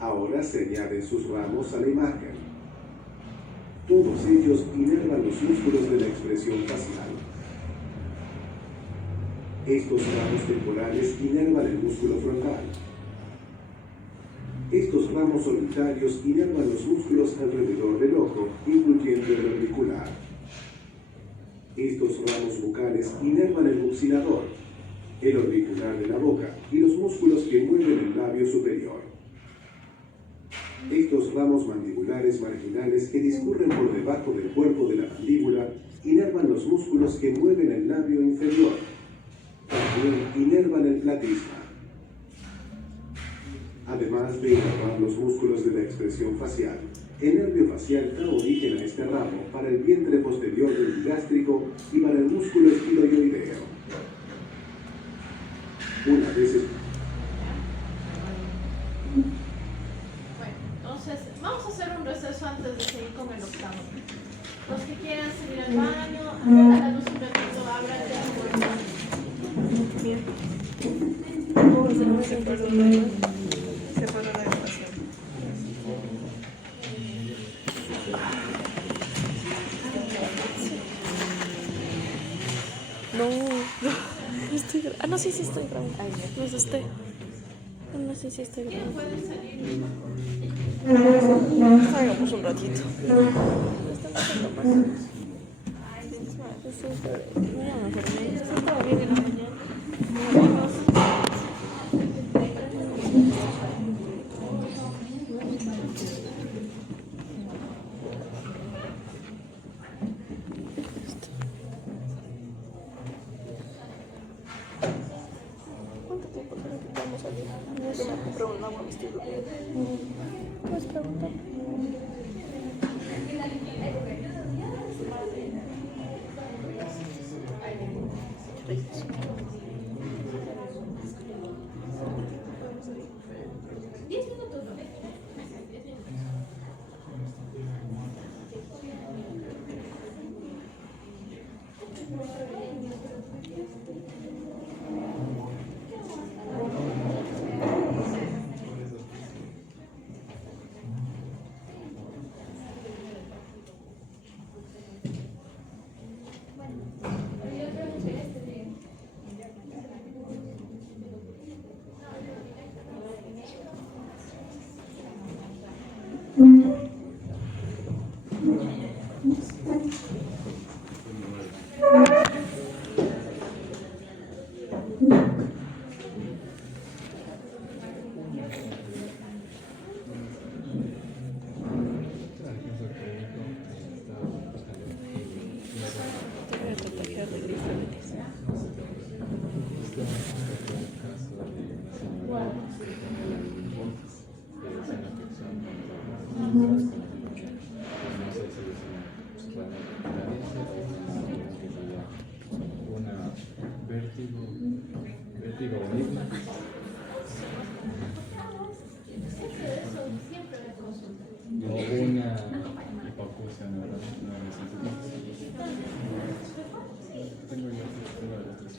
Ahora se añaden sus ramos a la imagen. Todos ellos inervan los músculos de la expresión facial. Estos ramos temporales inervan el músculo frontal. Estos ramos solitarios inervan los músculos alrededor del ojo, incluyendo el orbicular. Estos ramos bucales inervan el buccinador, el orbicular de la boca y los músculos que mueven el labio superior. Estos ramos mandibulares marginales que discurren por debajo del cuerpo de la mandíbula inervan los músculos que mueven el labio inferior. También inervan el platisma. Además de inervar los músculos de la expresión facial, el nervio facial da origen a este ramo para el vientre posterior del bigástrico y para el músculo estiloideo. Una vez Entonces, vamos a hacer un receso antes de seguir con el octavo. Los que quieran salir al baño, apagan la luz un ratito, abran ya la puerta. Bien. Se paró la grabación. No estoy grabando. Ah, no, sí estoy grabando. No es usted. No sé si estoy grabando. Pueden salir. Salgamos un ratito. Estaba bien en la mañana. ¿Cuánto tiempo creo que vamos a salir? Yo me compré un agua, me estoy durmiendo. ¿Puedes preguntar? una vértigo benigna. O una hipoacusia neurosensitiva. Tengo yo las tres.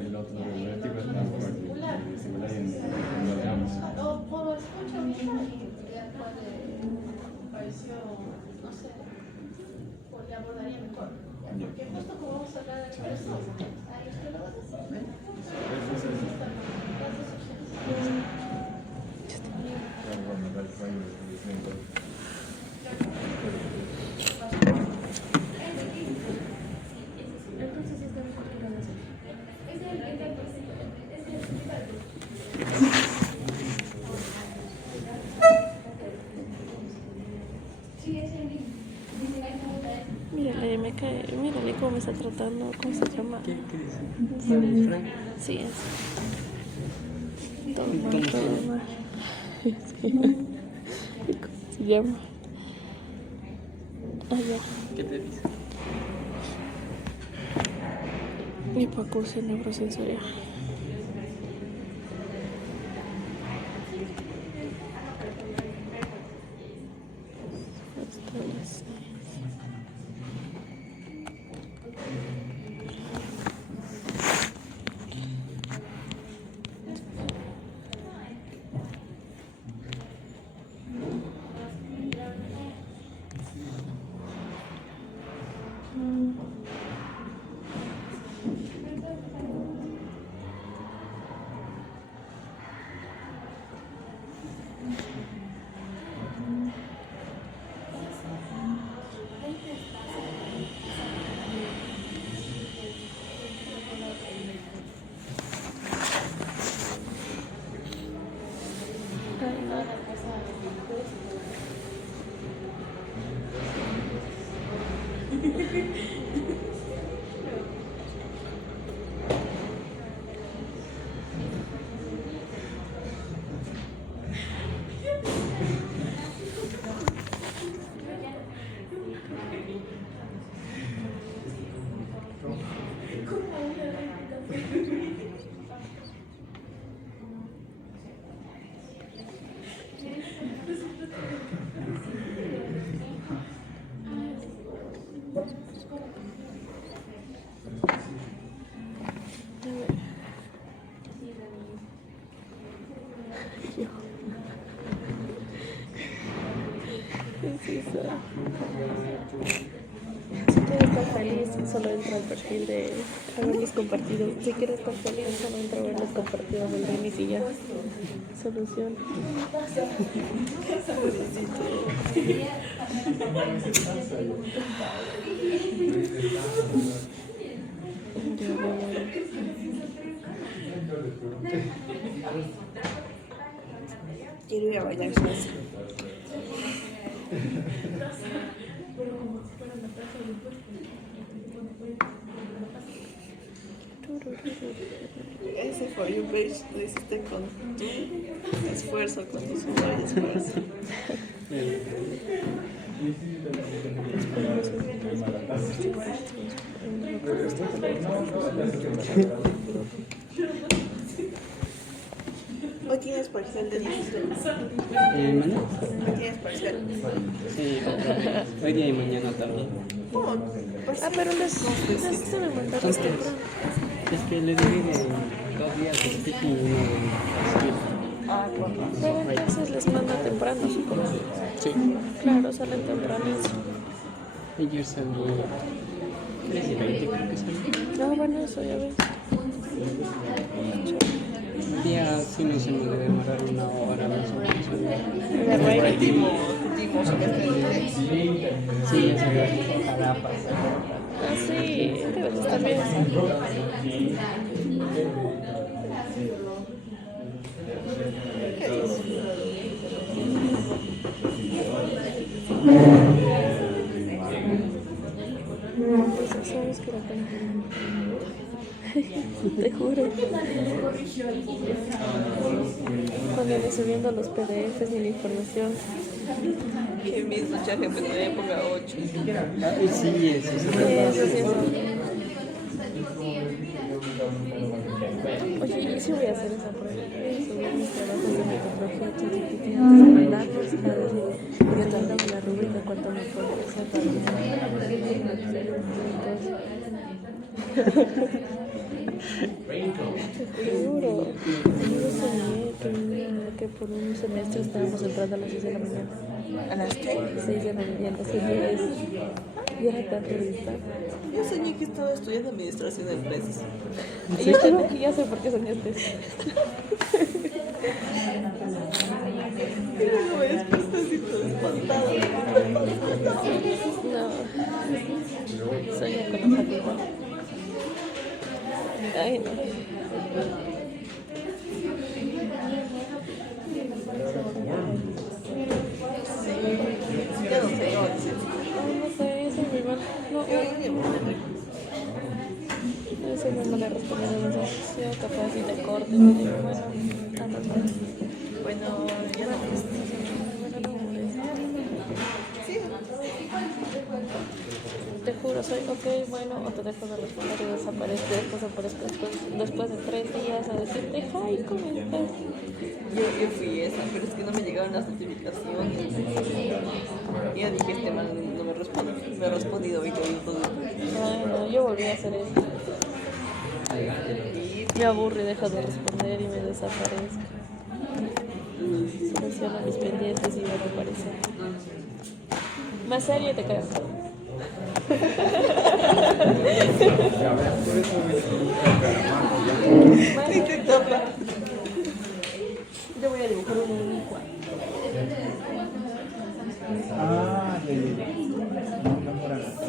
El otro vértigo es más fuerte, similar en los ramos. O por escucha ahorita y ya pareció, no sé, pues le abordaría mejor. Porque justo como vamos a hablar del peso, ahí usted lo va a decir. Mírale, me cae, mírale cómo me está tratando, ¿cómo se llama? ¿Qué dice? ¿Frank? Sí, es. Todo mal, todo mal. Sí. ¿Cómo se llama? Ah, ya. ¿Qué te dice? Hipoacusia neurosensorial. Si quieres estar feliz, solo entra al perfil de haberlos compartido. Si quieres estar feliz, solo entra a haberlos compartido del Denis y ya. Solución. Quiero ir a bailar salsa. Ese for you page lo hiciste con tu esfuerzo, con tu sudor y esfuerzo. ¿Hoy tienes parcial de 16? ¿Mañana? ¿Hoy tienes parcial? Sí, hoy día y mañana también. ¿Cómo? Ah, pero les se me mandaron Entonces, es que le dije de 2 días de pico y uno de pero entonces les manda temprano, supongo. Sí. Claro, salen temprano. Ayer salió 3:20, creo que salió. No, bueno, eso ya ves. El día sí no se me debe demorar 1 hora más o menos. Agarró aire. Sí, ya se ojalá pase. Ah, sí, debe de estar bien. ¿Qué dices? ¿Sabes qué era Te juro. Cuando me subiendo los PDFs y la información. Que mismo ChatGPT en época 8. Sí, eso es Eso. Oye, yo sí voy a hacer esa prueba. Voy a subir mis trabajos de metodología ChatGPT antes de mandarlos y a decir, yo te hago la rúbrica cuánto me puedo hacer para Te juro, yo soñé que por un semestre estábamos entrando a las 6 de la mañana. ¿A las qué? 6 de la mañana, 6 días. Y era tan turista. Yo soñé que estaba estudiando administración de empresas. Y yo creo que ya sé por qué soñaste. Y luego me desperté así todo espantado. No. Soñé con la facultad. Ay, no. Ya no sé, Ay, no sé, eso es muy mal. No, eso no me le respondí de mensaje. Capaz y te corto y te digo, bueno, tantas horas. bueno, ya no. Te juro, soy ok, bueno, o te dejo de responder y desaparezco. Después de 3 días a decirte, hi, ¿cómo estás? Yo fui esa, pero es que no me llegaron las notificaciones. Y ya dije, este man no me responde. Me ha respondido 20 minutos después. No, yo volví a hacer eso. Me aburro y dejo de responder y me desaparezco. Selecciono mis pendientes y me reaparece. Más serio te creo. Yo voy a dibujar un unicornio. Ah, no para la casa.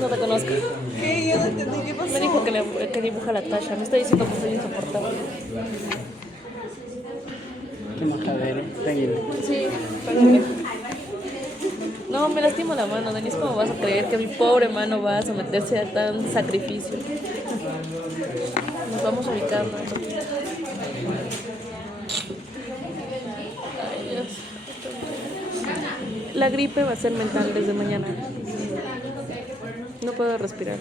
No te conozco. ¿Qué? Yo no entendí qué pasó. Me dijo que dibuja la Tasha. Me está diciendo que soy insoportable. Qué majadero. Tranquilo. Sí, pero que... No, me lastimo la mano, Denise. ¿Cómo vas a creer que mi pobre mano va a someterse a tan sacrificio? Nos vamos ubicando un poquito. Ay, Dios. La gripe va a ser mental desde mañana. No puedo respirar.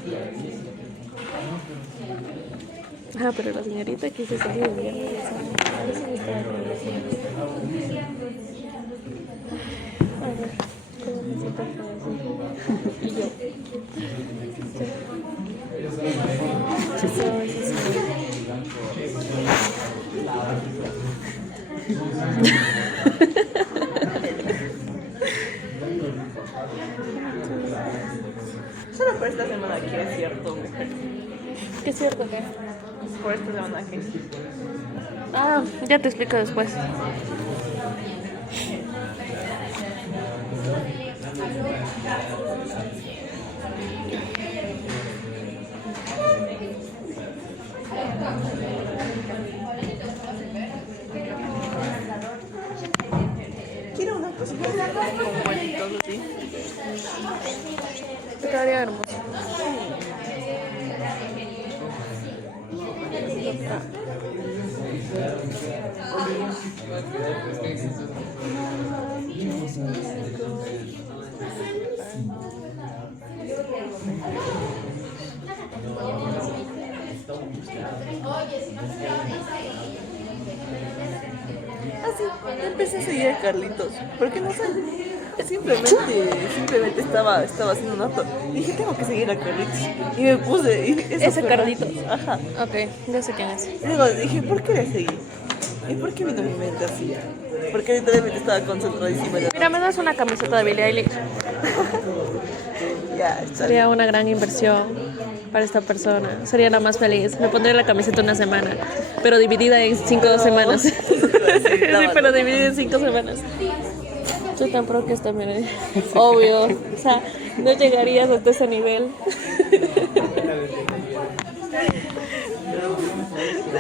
Ah, pero la señorita quise salir de viernes. A ver si me está dando la señorita. A ver, ¿cómo me siento? Y yo. Solo por esta semana que es cierto, mujer. ¿Qué es cierto que? Por esta semana que. Ah, ya te explico después. Quiero una cosita con vuelitos así. Te quedaría hermoso. Así, empecé a seguir a Carlitos. Porque no sé. Simplemente estaba haciendo un acto. Dije, tengo que seguir a Carlitos. Y me puse. Ese Carlitos. Ajá. Ok, ya sé quién es. Y luego dije, ¿por qué le seguí? ¿Y por qué vino mi mente así? Porque literalmente estaba concentradísima. Mira, me das una camiseta de Billie Eilish. Ya, está Sería una gran inversión para esta persona. Sería la más feliz. Me pondría la camiseta una semana, pero dividida en 5 semanas. Sí, pero dividida en 5 semanas. Tú tan pro que es también, obvio. O sea, no llegarías hasta ese nivel.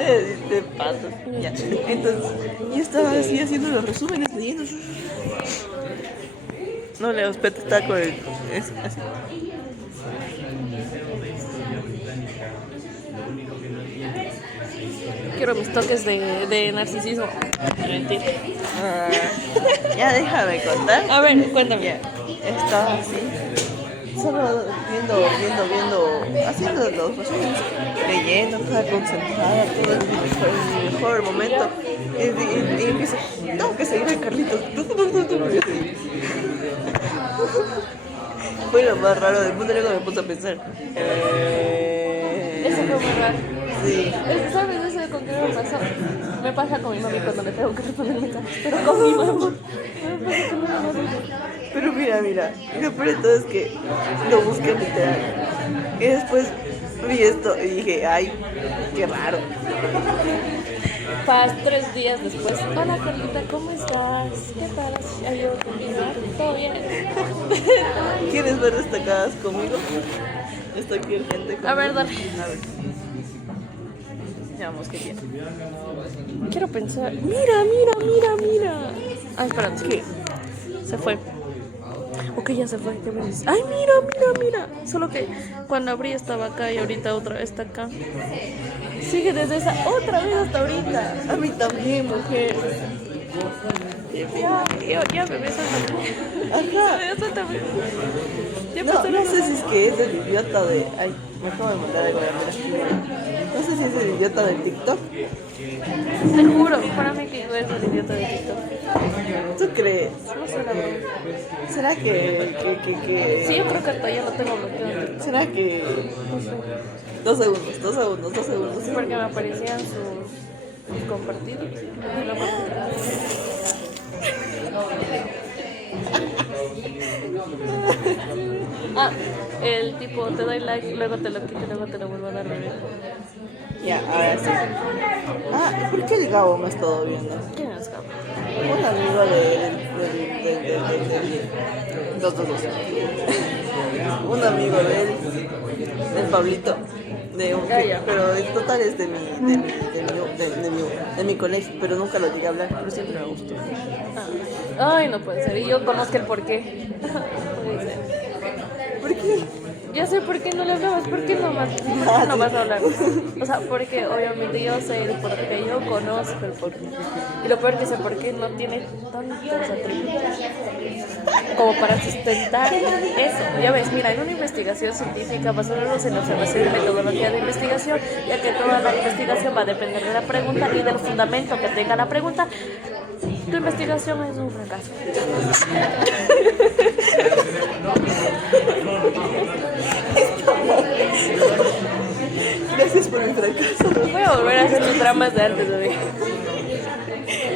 Te pasas. Ya. Entonces, yo estaba así haciendo los resúmenes, leyendo. No leo, espérate, está con el. Es así. Quiero mis toques de narcisismo. Mentira. Ya déjame contar. A ver, cuéntame. Ya, estaba así, solo viendo, haciendo los resúmenes, leyendo, estaba concentrada, todo en mi mejor momento. Y empiezo, tengo que seguir a Carlitos. Fue lo más raro del mundo, luego me puse a pensar. Eso fue muy raro. Sí. Es que, ¿sabes? Eso de con qué me pasa. Me pasa con mi mami cuando le tengo que responder mensajes. Pero con mi mamá. Me pasa con mi mamá. Pero mira, lo peor de todo es que lo busqué literal. Y después vi esto y dije, ay, qué raro. Paz, 3 días después. Hola, Carlita, ¿cómo estás? ¿Qué tal? ¿Ayudo conmigo? ¿Todo bien? ¿Quieres ver destacadas conmigo? Está aquí el gente conmigo. A ver, dale. A ver. Veamos qué tiene. Quiero pensar. Mira. Ay, espera, ¿qué? Se fue. Ok, ya se fue. ¿Qué me dices? Ay, mira. Solo que cuando abrí estaba acá y ahorita otra vez está acá. Sigue desde esa otra vez hasta ahorita. A mí también, mujer. Ya, bebé, suéltame. Ajá. Ya, suéltame. Ya No pasó sé si es que es el idiota de... Ay, me acabo de mandar algo de mira. No sé si es el idiota del TikTok. Te juro, para mí que no es el idiota de TikTok. ¿Tú crees? No sé la verdad. ¿Será que... Sí, yo creo que hasta ya lo tengo bloqueado. ¿Será que... No sé. 2 segundos. Sí, porque me aparecían sus compartidos. Ah, el tipo te doy like, luego te lo quito y luego te lo vuelvo a dar, bebé. Ya, ahora sí. Ah, ¿por qué el Gabo me ha estado viendo? ¿Quién es Gabo? Un amigo del 222. Un amigo del Pablito. Pero en total es de mi colegio, pero nunca lo llegué a hablar, pero siempre me gustó. Ay, no puede ser. Y yo conozco el porqué. ¿Por qué? Ya sé por qué no le hablabas, ¿por qué no vas a hablar? O sea, porque obviamente yo sé el porqué, yo conozco el porqué. Y lo peor que ese porqué no tiene tantos atributos como para sustentar eso. Ya ves, mira, en una investigación científica basándonos en observación y metodología de investigación, ya que toda la investigación va a depender de la pregunta y del fundamento que tenga la pregunta, tu investigación es un fracaso. Gracias por mi fracaso. Voy a volver a hacer mis dramas de antes, bebé.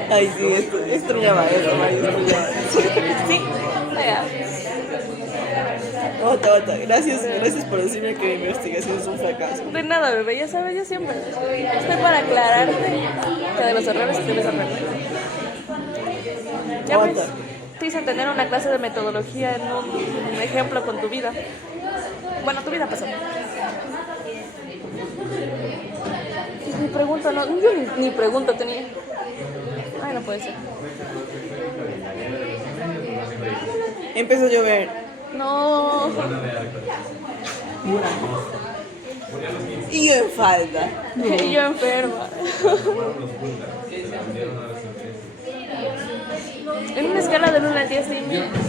Ay, sí, extrañaba eso, Mario, extrañaba. Sí, vaya. Ota. Gracias por decirme que mi investigación es un fracaso. De nada, bebé, ya sabes, yo siempre estoy para aclararte que de los errores tienes aprender. Ya ves, te hice entender una clase de metodología en un ejemplo con tu vida. Bueno, tu vida pasó. Ni pregunta, no, yo ni pregunta tenía. Ay, no puede ser. Empezó a llover. No. Y yo en falda. Y yo enferma. En una escala del 1 al 10,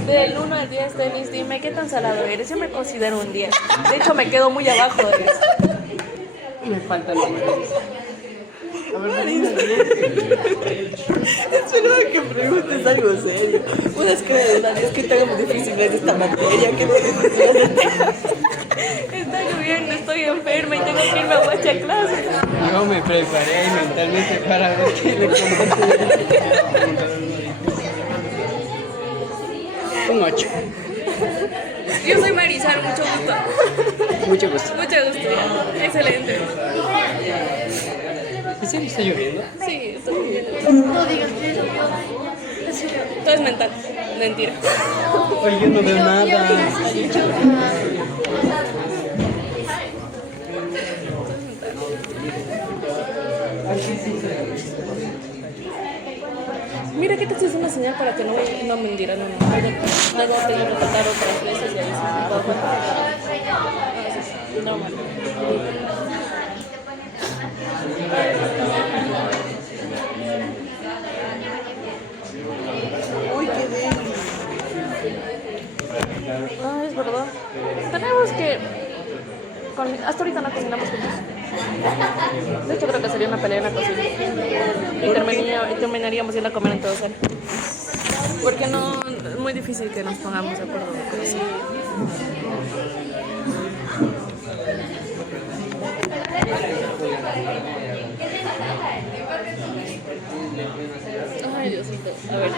del 1 al 10, Dennis, dime qué tan salado eres. Yo me considero un 10. De hecho, me quedo muy abajo de eso. Me falta lo A ver, Esperaba que preguntes algo serio. Una escala de 1 a 10, ¿qué tan difícil es esta materia? ¿Qué tan difícil es esta? Está lloviendo, estoy enferma y tengo que irme a guacha clases. yo me preparé mentalmente para ver qué le contesto. Un 8. Yo soy Marisar, mucho gusto. Mucho gusto. Mucho gusto. Excelente. ¿En serio está lloviendo? Sí, estoy lloviendo. No digas que llovió. Todo es mental. Mentira. Oye, yo no veo nada. Mira que te estoy haciendo una señal para que no me hundiera, no. Luego te lo tratar otras veces y ahí sí me puedo contar. Normal. Uy, qué bien. Ah, es verdad. Tenemos que... Hasta ahorita no cocinamos juntos. De hecho, creo que sería una pelea en la cocina. Y terminaríamos yendo a comer en todo cero. Porque no, es muy difícil que nos pongamos de acuerdo con eso. Ay, Diosito. A ver.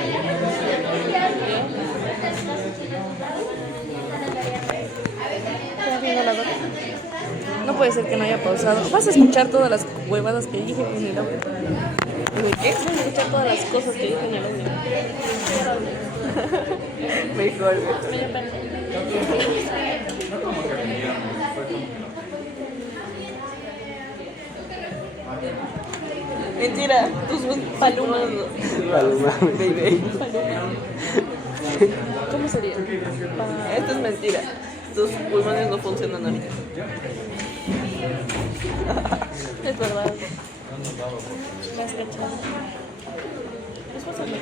¿Estás viendo la boca? No puede ser que no haya pausado. Vas a escuchar todas las huevadas que dije en el audio. ¿Qué? Vas a escuchar todas las cosas que dije en el audio. Mejor. Me dio pena. Mentira, tus palomas. Paloma, baby. ¿Cómo sería? Esto es mentira. Tus pulmones no funcionan ahorita. Es verdad. Me has cachado. Esfuérzame.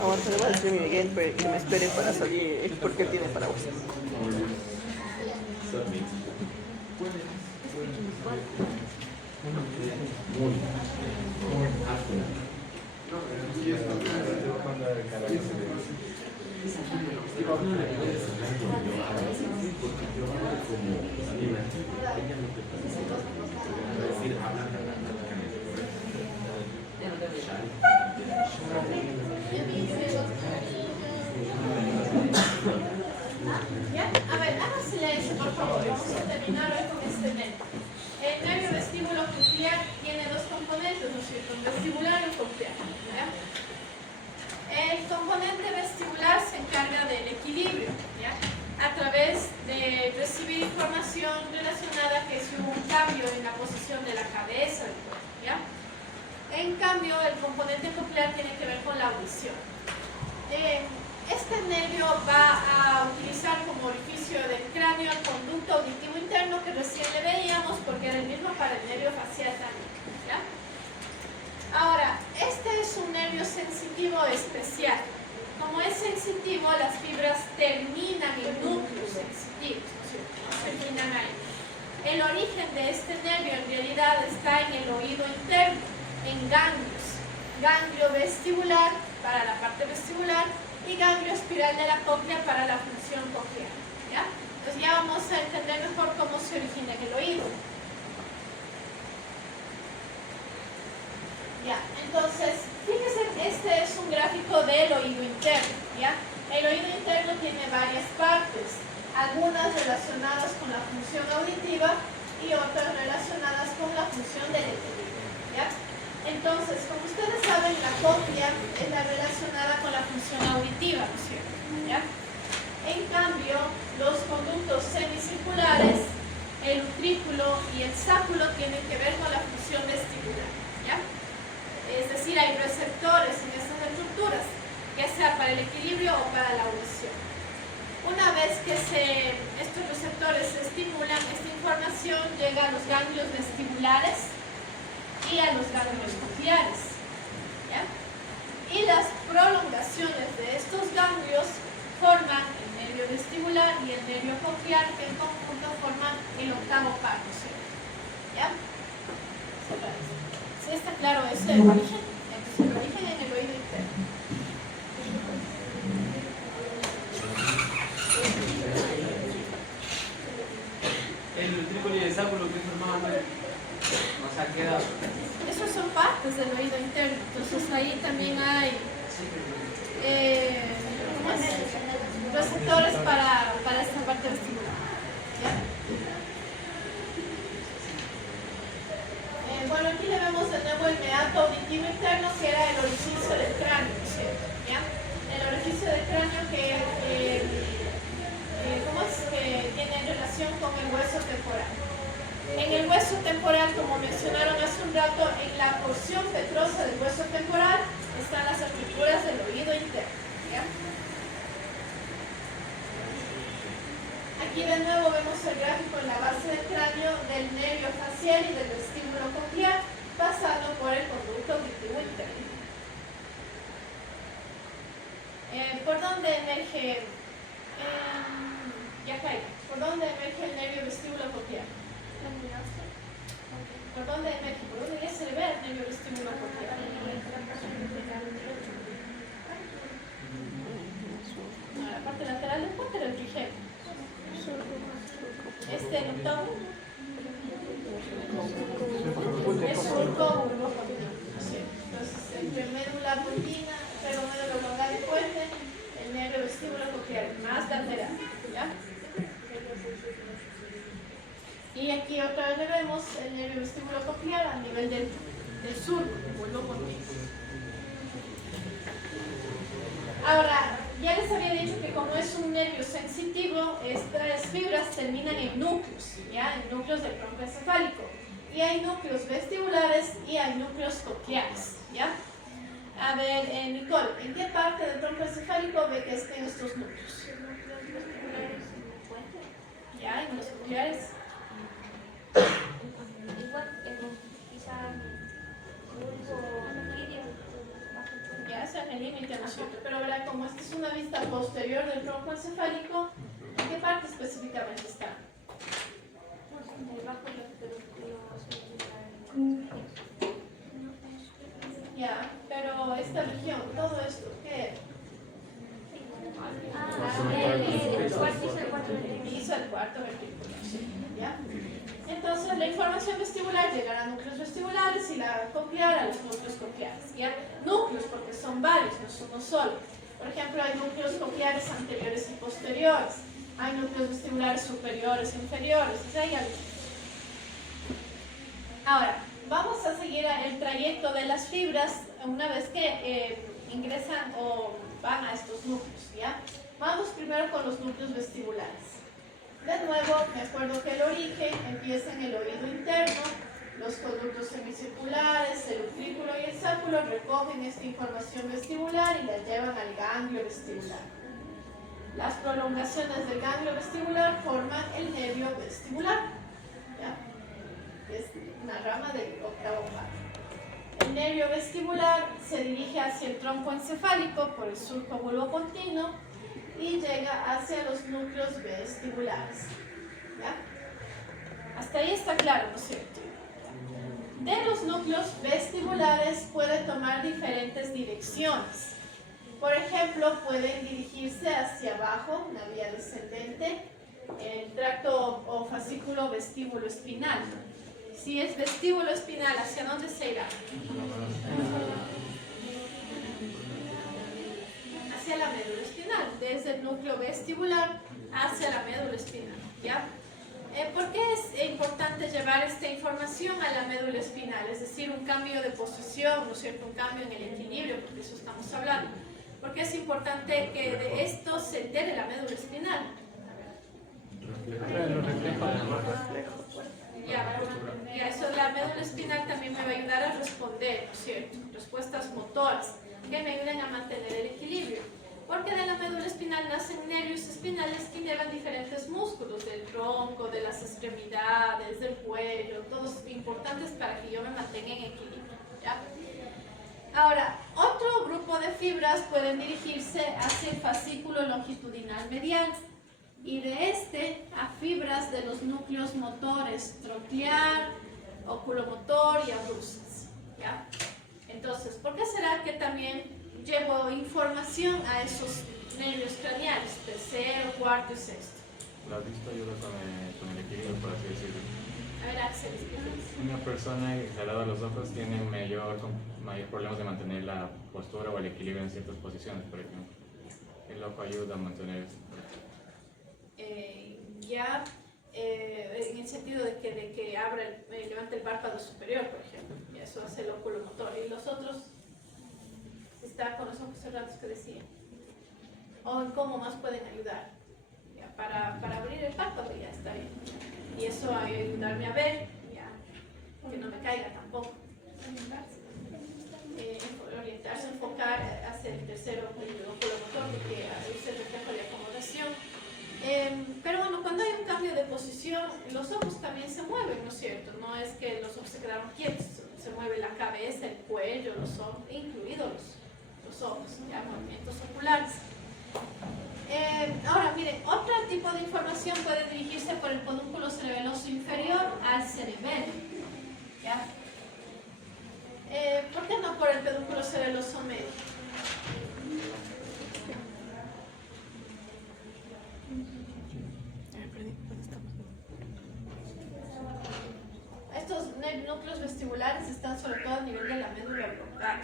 Aguanta, le voy a decir a mi Miguel que me espere para salir porque él tiene paraguas. ¿Ya? A ver, hagan silencio, por favor. Vamos a terminar hoy con este nervio. El nervio vestíbulo coclear tiene dos componentes, ¿no es cierto? Un vestibular y un coclear. ¿Ya? El componente vestibular se encarga del equilibrio, ¿ya? A través de recibir información relacionada que si hubo un cambio en la posición de la cabeza del cuerpo, ¿ya? En cambio, el componente coclear tiene que ver con la audición. Este nervio va a utilizar como orificio del cráneo el conducto auditivo interno que recién le veíamos porque era el mismo para el nervio facial también, ¿ya? Ahora, este es un nervio sensitivo especial. Como es sensitivo, las fibras terminan en núcleos sensitivos, ¿no? Terminan ahí. El origen de este nervio en realidad está en el oído interno, en ganglios. Ganglio vestibular para la parte vestibular y ganglio espiral de la cóclea para la función coclear, ¿ya? Entonces ya vamos a entender mejor cómo se origina en el oído. Ya, entonces, fíjense, este es un gráfico del oído interno, ¿ya? El oído interno tiene varias partes, algunas relacionadas con la función auditiva y otras relacionadas con la función del equilibrio, ¿ya? Entonces, como ustedes saben, la cóclea es la relacionada con la función auditiva, ¿no es cierto? ¿Ya? En cambio, los conductos semicirculares, el utrículo y el sáculo tienen que ver con la función vestibular, ¿ya? Es decir, hay receptores en estas estructuras, ya sea para el equilibrio o para la audición. Una vez que estos receptores se estimulan, esta información llega a los ganglios vestibulares y a los ganglios cocleares, ¿ya? Y las prolongaciones de estos ganglios forman el nervio vestibular y el nervio coclear, que en conjunto forman el octavo par, ¿ya? ¿Sí está claro ese origen? Entonces, el origen en el oído interno. El utrículo y el sáculo que formaban, o sea, queda. Esos son partes del oído interno, entonces ahí también hay receptores para esta parte vestibular, ¿ya? Bueno, aquí le vemos de nuevo el meato auditivo interno, que era el orificio del cráneo, ¿cierto? ¿Ya? El temporal, como mencionaron hace un rato, en la porción petrosa del hueso temporal están las estructuras del oído interno. ¿Ya? Aquí de nuevo vemos el gráfico en la base del cráneo del nervio facial y del vestíbulo coclear, pasando por el conducto auditivo interno. ¿Por dónde emerge? Ya caiga. ¿Por dónde emerge el nervio vestíbulo coclear? ¿Por dónde emerge? ¿Por dónde ya se le ve el nervio vestíbulo coclear? La parte lateral del póntero del trigémino. Este octavo es surco bulbocontino. Entonces, entre médula bundina, pero médula oblongada y puente, el nervio vestíbulo coclear más lateral. ¿Ya? Y aquí otra vez le vemos el nervio vestíbulo coclear a nivel del surco bulbocontino. Ahora, ya les había dicho que como es un nervio sensitivo, estas fibras terminan en núcleos, ¿ya? En núcleos del tronco encefálico. Y hay núcleos vestibulares y hay núcleos cocleares, ¿ya? A ver, Nicole, ¿en qué parte del tronco encefálico ve que estén estos núcleos? ¿Ya? ¿En los cocleares? Ya sea en el límite, ¿no es cierto? Pero verá, como esta es una vista posterior del tronco encefálico, ¿en qué parte específicamente está? Ya, pero esta región, todo esto, ¿qué? Piso el cuarto ventrículo, ¿ya? Entonces la información vestibular llegará a núcleos vestibulares y la coclear a los núcleos cocleares, ¿ya? Núcleos porque son varios, no son uno solo. Por ejemplo, hay núcleos cocleares anteriores y posteriores, hay núcleos vestibulares superiores e inferiores, ¿sí? Hay algo. Ahora, vamos a seguir el trayecto de las fibras una vez que ingresan o van a estos núcleos, ¿ya? Vamos primero con los núcleos vestibulares. De nuevo, me acuerdo que el origen empieza en el oído interno, los conductos semicirculares, el utrículo y el sáculo recogen esta información vestibular y la llevan al ganglio vestibular. Las prolongaciones del ganglio vestibular forman el nervio vestibular, ¿ya? Es una rama del octavo párpado. El nervio vestibular se dirige hacia el tronco encefálico por el surco bulbocontino y llega hacia los núcleos vestibulares. ¿Ya? Hasta ahí está claro, ¿no es cierto? De los núcleos vestibulares puede tomar diferentes direcciones. Por ejemplo, pueden dirigirse hacia abajo, una vía descendente, el tracto o fascículo vestíbulo espinal. Si es vestíbulo espinal, ¿hacia dónde se irá? Hacia la médula espinal, desde el núcleo vestibular hacia la médula espinal, ¿ya? ¿Por qué es importante llevar esta información a la médula espinal? Es decir, un cambio de posición, ¿no es cierto? Un cambio en el equilibrio, porque de eso estamos hablando. ¿Por qué es importante que de esto se entere la médula espinal? Ya, eso de la médula espinal también me va a ayudar a responder, ¿no es cierto? Respuestas motoras que me ayuden a mantener el equilibrio. Porque de la médula espinal nacen nervios espinales que inervan diferentes músculos del tronco, de las extremidades, del cuello, todos importantes para que yo me mantenga en equilibrio, ¿ya? Ahora, otro grupo de fibras pueden dirigirse hacia el fascículo longitudinal medial y de este a fibras de los núcleos motores troclear, oculomotor y abruzes, ¿ya? Entonces, ¿por qué será que también llevo información a esos nervios craneales, tercero, cuarto y sexto? La vista ayuda con el equilibrio, por así decirlo. A ver, Axel, explícanos. Una persona cerrada los ojos tiene mayor problemas de mantener la postura o el equilibrio en ciertas posiciones, por ejemplo. El ojo ayuda a mantener esto. En el sentido de que abra, levante el párpado superior, por ejemplo. Y eso hace el oculomotor. Y los otros está con los ojos cerrados que decía. O en cómo más pueden ayudar. Ya, para abrir el párpado ya está bien. Y eso va a ayudarme a ver. Ya. posición, los ojos también se mueven, ¿no es cierto? No es que los ojos se quedaron quietos, se mueve la cabeza, el cuello, los ojos, incluidos los ojos, ya, movimientos oculares. Ahora, miren, otro tipo de información puede dirigirse por el pedúnculo cerebeloso inferior al cerebelo, ¿ya? ¿Por qué no por el pedúnculo cerebeloso medio? Estos núcleos vestibulares están sobre todo a nivel de la médula broncal.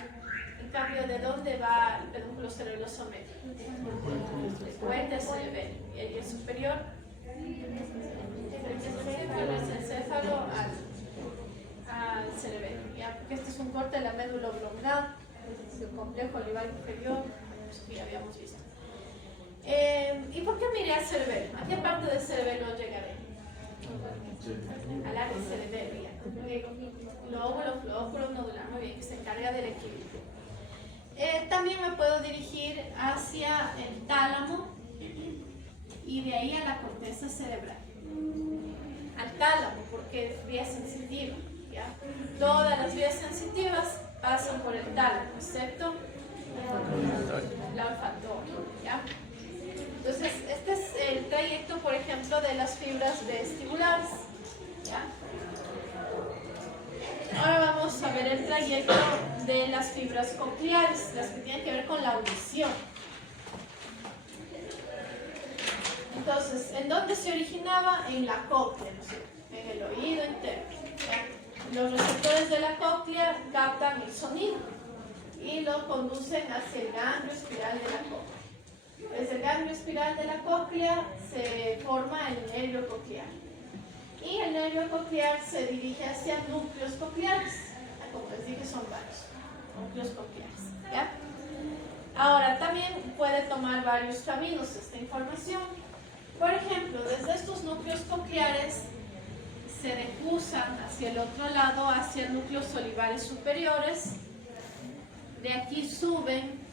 En cambio, ¿de dónde va el pedúnculo cerebeloso medio? El puente cerebelo. Y el superior, el encéfalo al cerebelo. ¿Ya? Porque este es un corte de la médula oblongada, es el complejo olivar inferior, que ya habíamos visto. ¿Y por qué miré al cerebelo? ¿A qué parte del cerebelo llegaré? Al área cerebelo, lóbulo, flóculo nodular, muy bien, que se encarga del equilibrio. También me puedo dirigir hacia el tálamo y de ahí a la corteza cerebral. Al tálamo, porque es vía sensitiva, ¿ya? Todas las vías sensitivas pasan por el tálamo, excepto la olfatoria, ¿ya? Entonces, este es el trayecto, por ejemplo, de las fibras vestibulares, ¿ya? Ahora vamos a ver el trayecto de las fibras cocleares, las que tienen que ver con la audición. Entonces, ¿en dónde se originaba? En la cóclea, ¿no es cierto? En el oído interno, ¿ya? Los receptores de la cóclea captan el sonido y lo conducen hacia el ganglio espiral de la cóclea. Desde el ganglio espiral de la cóclea se forma el nervio coclear. Y el nervio coclear se dirige hacia núcleos cocleares. Como les dije, son varios núcleos cocleares, ¿ya? Ahora, también puede tomar varios caminos esta información. Por ejemplo, desde estos núcleos cocleares se decusan hacia el otro lado, hacia núcleos olivares superiores. De aquí suben,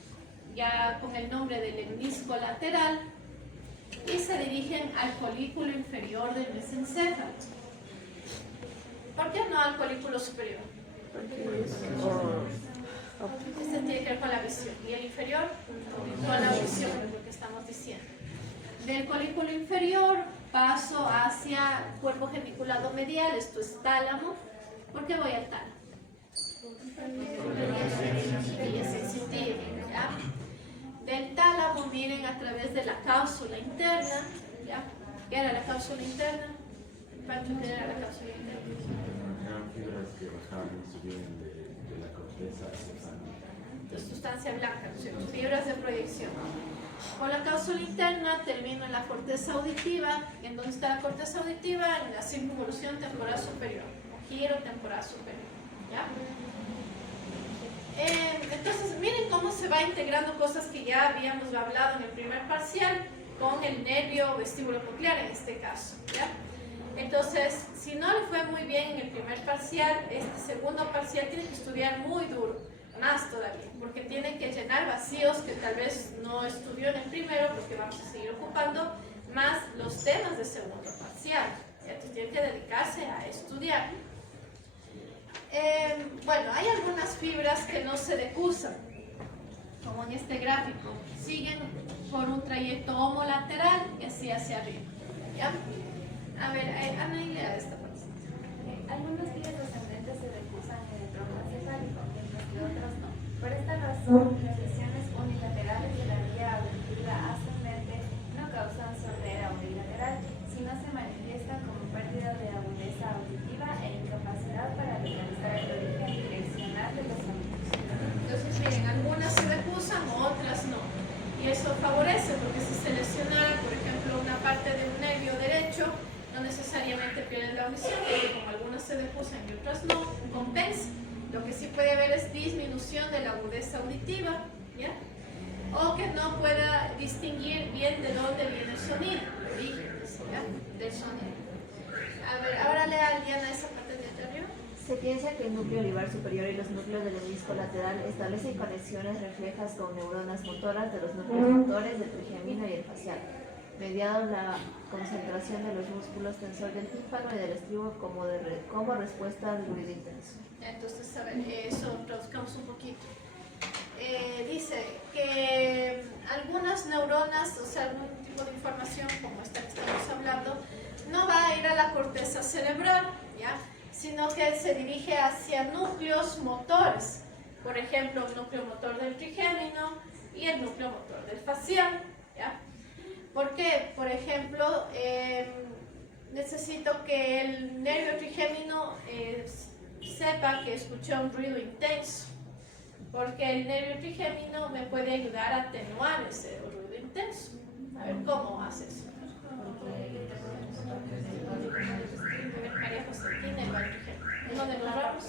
ya con el nombre del lemnisco lateral, y se dirigen al folículo inferior del mesencéfalo. ¿Por qué no al folículo superior? Este tiene que ver con la visión. ¿Y el inferior? Con la audición, es lo que estamos diciendo. Del folículo inferior paso hacia el cuerpo geniculado medial, esto es tálamo. ¿Por qué voy al tálamo? Y es sensitivo, ¿ya? Del tálamo miren a través de la cápsula interna, ¿ya? ¿Qué era la cápsula interna? Pancho, ¿qué era la cápsula interna? Eran fibras que bajaban y subían de la corteza hacia el sangre. De sustancia blanca, ¿no es cierto? Fibras de proyección. Con la cápsula interna termino en la corteza auditiva. ¿En dónde está la corteza auditiva? En la circunvolución temporal superior, o giro temporal superior, ¿ya? Entonces, miren cómo se va integrando cosas que ya habíamos hablado en el primer parcial con el nervio vestibulo-coclear en este caso, ¿ya? Entonces, si no le fue muy bien en el primer parcial, este segundo parcial tiene que estudiar muy duro, más todavía, porque tiene que llenar vacíos que tal vez no estudió en el primero, porque vamos a seguir ocupando, más los temas del segundo parcial. Entonces, tiene que dedicarse a estudiar. Bueno, hay algunas fibras que no se decusan, como en este gráfico, siguen por un trayecto homolateral y así hacia arriba, ¿ya? A ver, Ana, lea esta parte. Algunas vías descendentes se decusan en el tronco encefálico, mientras que otras no. Por esta razón, las lesiones unilaterales de la vía auditiva ascendente no causan sordera unilateral, sino se manifiestan como pérdida de agudeza auditiva e incapacidad para localizar el origen direccional de los sonidos. Entonces, miren, algunas se decusan, otras no. Y eso favorece, porque si se lesionara, por ejemplo, una parte de un nervio derecho, no necesariamente pierden la audición, porque como algunas se decusan y otras no, compensa. Lo que sí puede haber es disminución de la agudeza auditiva, ¿ya? O que no pueda distinguir bien de dónde viene el sonido, el origen, ¿ya? Del sonido. A ver, ahora lea Liana esa parte de arriba. Se piensa que el núcleo olivar superior y los núcleos del lemnisco lateral establecen conexiones reflejas con neuronas motoras de los núcleos motores del trigemino y el facial. mediado la concentración de los músculos tensor del tímpano y del estribo como respuesta al ruido intenso. Entonces, a ver, eso traduzcamos un poquito. Dice que algunas neuronas, o sea, algún tipo de información como esta que estamos hablando, no va a ir a la corteza cerebral, ¿ya? Sino que se dirige hacia núcleos motores. Por ejemplo, el núcleo motor del trigémino y el núcleo motor del facial, ¿ya? ¿Por qué? Por ejemplo, necesito que el nervio trigémino sepa que escuché un ruido intenso, porque el nervio trigémino me puede ayudar a atenuar ese ruido intenso. A ver, ¿cómo hace eso? María Josefina, el trigémino. Uno de los ramos.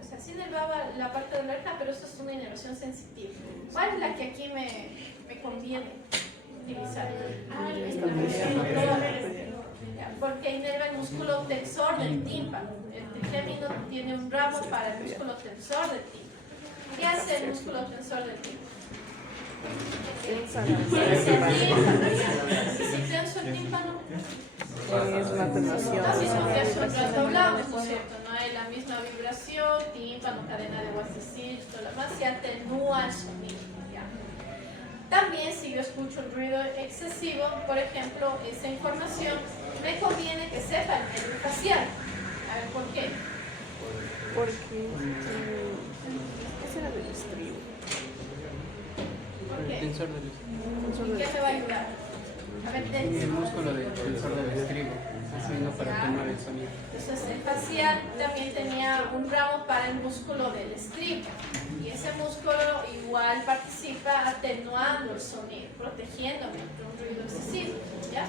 O sea, sí nervaba la parte de la oreja, pero eso es una inervación sensitiva. ¿Cuál es la que aquí me conviene utilizar? Porque inerva el músculo tensor del tímpano. El trigémino tiene un ramo para el músculo tensor del tímpano. ¿Qué hace el músculo tensor del tímpano? Si tenso el tímpano, es una atenuación. que hace un rato hablamos, ¿no es cierto? No hay la misma vibración, tímpano, cadena de Wassersicht, todo lo demás, se atenúa el sonido, ¿ya? También si yo escucho un ruido excesivo, por ejemplo, esa información, me conviene que sepa el nervio facial. A ver, ¿por qué? Porque ese era del estribo. ¿Por qué? El tensor del estribo. ¿Y qué me va a ayudar? A ver, El músculo del tensor del estribo, haciendo para atenuar el sonido. Entonces el facial también tenía un ramo para el músculo del estribo y ese músculo igual participa atenuando el sonido, protegiéndome de un ruido excesivo, ¿ya?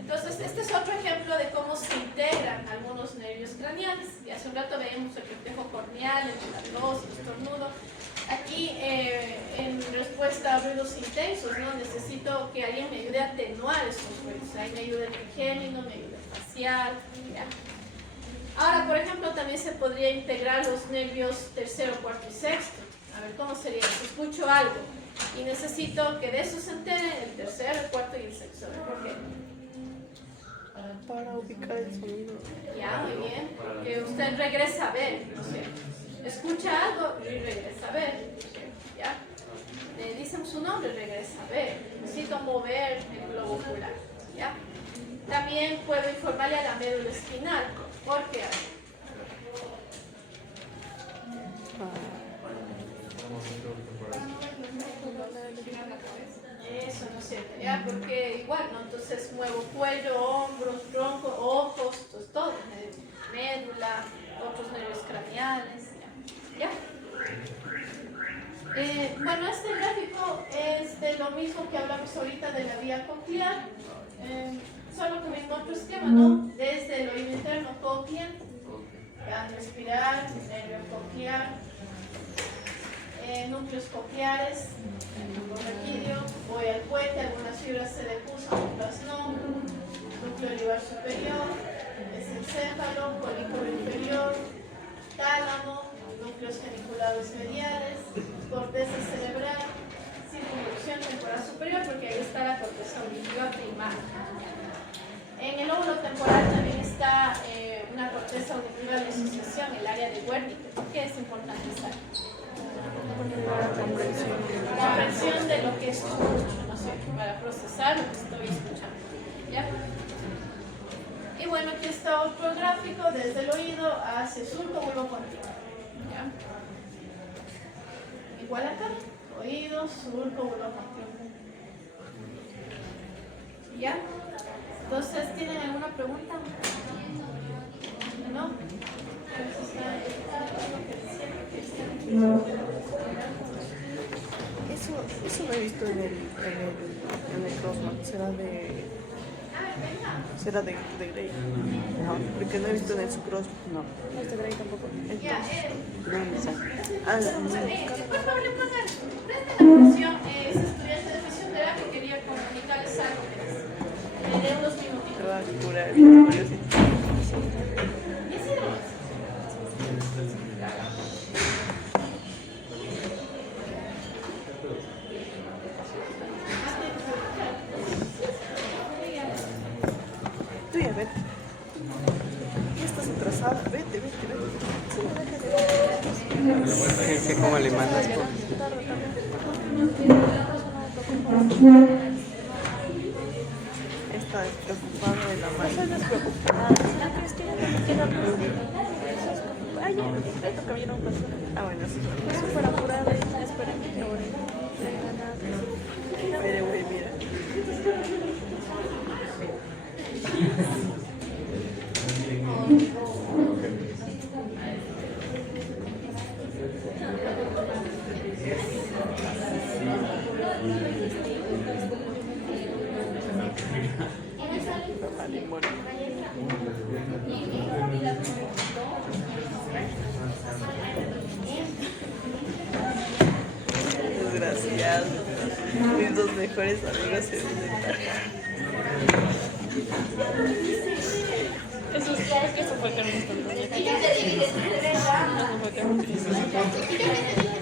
Entonces este es otro ejemplo de cómo se integran algunos nervios craneales. Y hace un rato veíamos el cortejo corneal, el tos, el estornudo. Aquí en respuesta a ruidos intensos, ¿no? Necesito que alguien me ayude a atenuar esos ruidos. Ahí me ayuda el trigémino, me ayuda el facial, ¿ya? Ahora, por ejemplo, también se podría integrar los nervios tercero, cuarto y sexto. A ver, ¿cómo sería? Si escucho algo y necesito que de eso se entere el tercero, el cuarto y el sexto. ¿Por qué? Para ubicar el sonido. Ya, muy bien. Que usted regresa a ver, ¿no es cierto? Escucha algo y regresa a ver, ¿ya? Le dicen su nombre, regresa a ver. Necesito mover el globo ocular, ¿ya? También puedo informarle a la médula espinal. ¿Por qué? Eso, ¿no es cierto? ¿Ya? Porque igual, ¿no? Entonces muevo cuello, hombros, tronco, ojos, entonces todo. Médula, otros nervios craneales, ¿ya? Bueno, este gráfico es de lo mismo que hablamos ahorita de la vía coclear, solo con el otro esquema, ¿no? Desde el oído interno, cóclea, respirar, nervio coclear, núcleos cocleares, raquídeo, voy al puente, algunas fibras se decusan, otras no, núcleo olivar superior, mesencéfalo, folículo inferior, tálamo, núcleos geniculados mediales, corteza cerebral, circunvolución temporal superior, porque ahí está la corteza auditiva primaria. En el óvulo temporal también está una corteza auditiva de asociación, el área de Wernicke. ¿Por qué es importante esta? La comprensión de lo que escucho, ¿no sé? Para procesar lo que estoy escuchando, ¿ya? Y bueno, aquí está otro gráfico desde el oído hacia el surco vulvocontínuo, ¿ya? Igual acá, oído, surco vulvocontínuo, ¿ya? Entonces, ¿tienen alguna pregunta? ¿No? No. Eso lo he visto en el Crossman. Será de Grey. No, porque no he visto en el Crossman. No. No es de Grey tampoco. Por favor, le pongan, presten atención, es estudiante de fisioterapia, quería comunicarles algo. Le dé unos minutitos. Te va a curar el curiosidad. Gente, ¿cómo le mandas por? Está despreocupado de la mano. Ay, ya, le toca bien a un paso. Ah, bueno, sí. Súper apurada, espérame que ahora. Pero, güey, mira. Desgraciado. Mis dos mejores amigos se unen. Eso fue Carmen Instantánea. Eso fue Carmen Instantánea.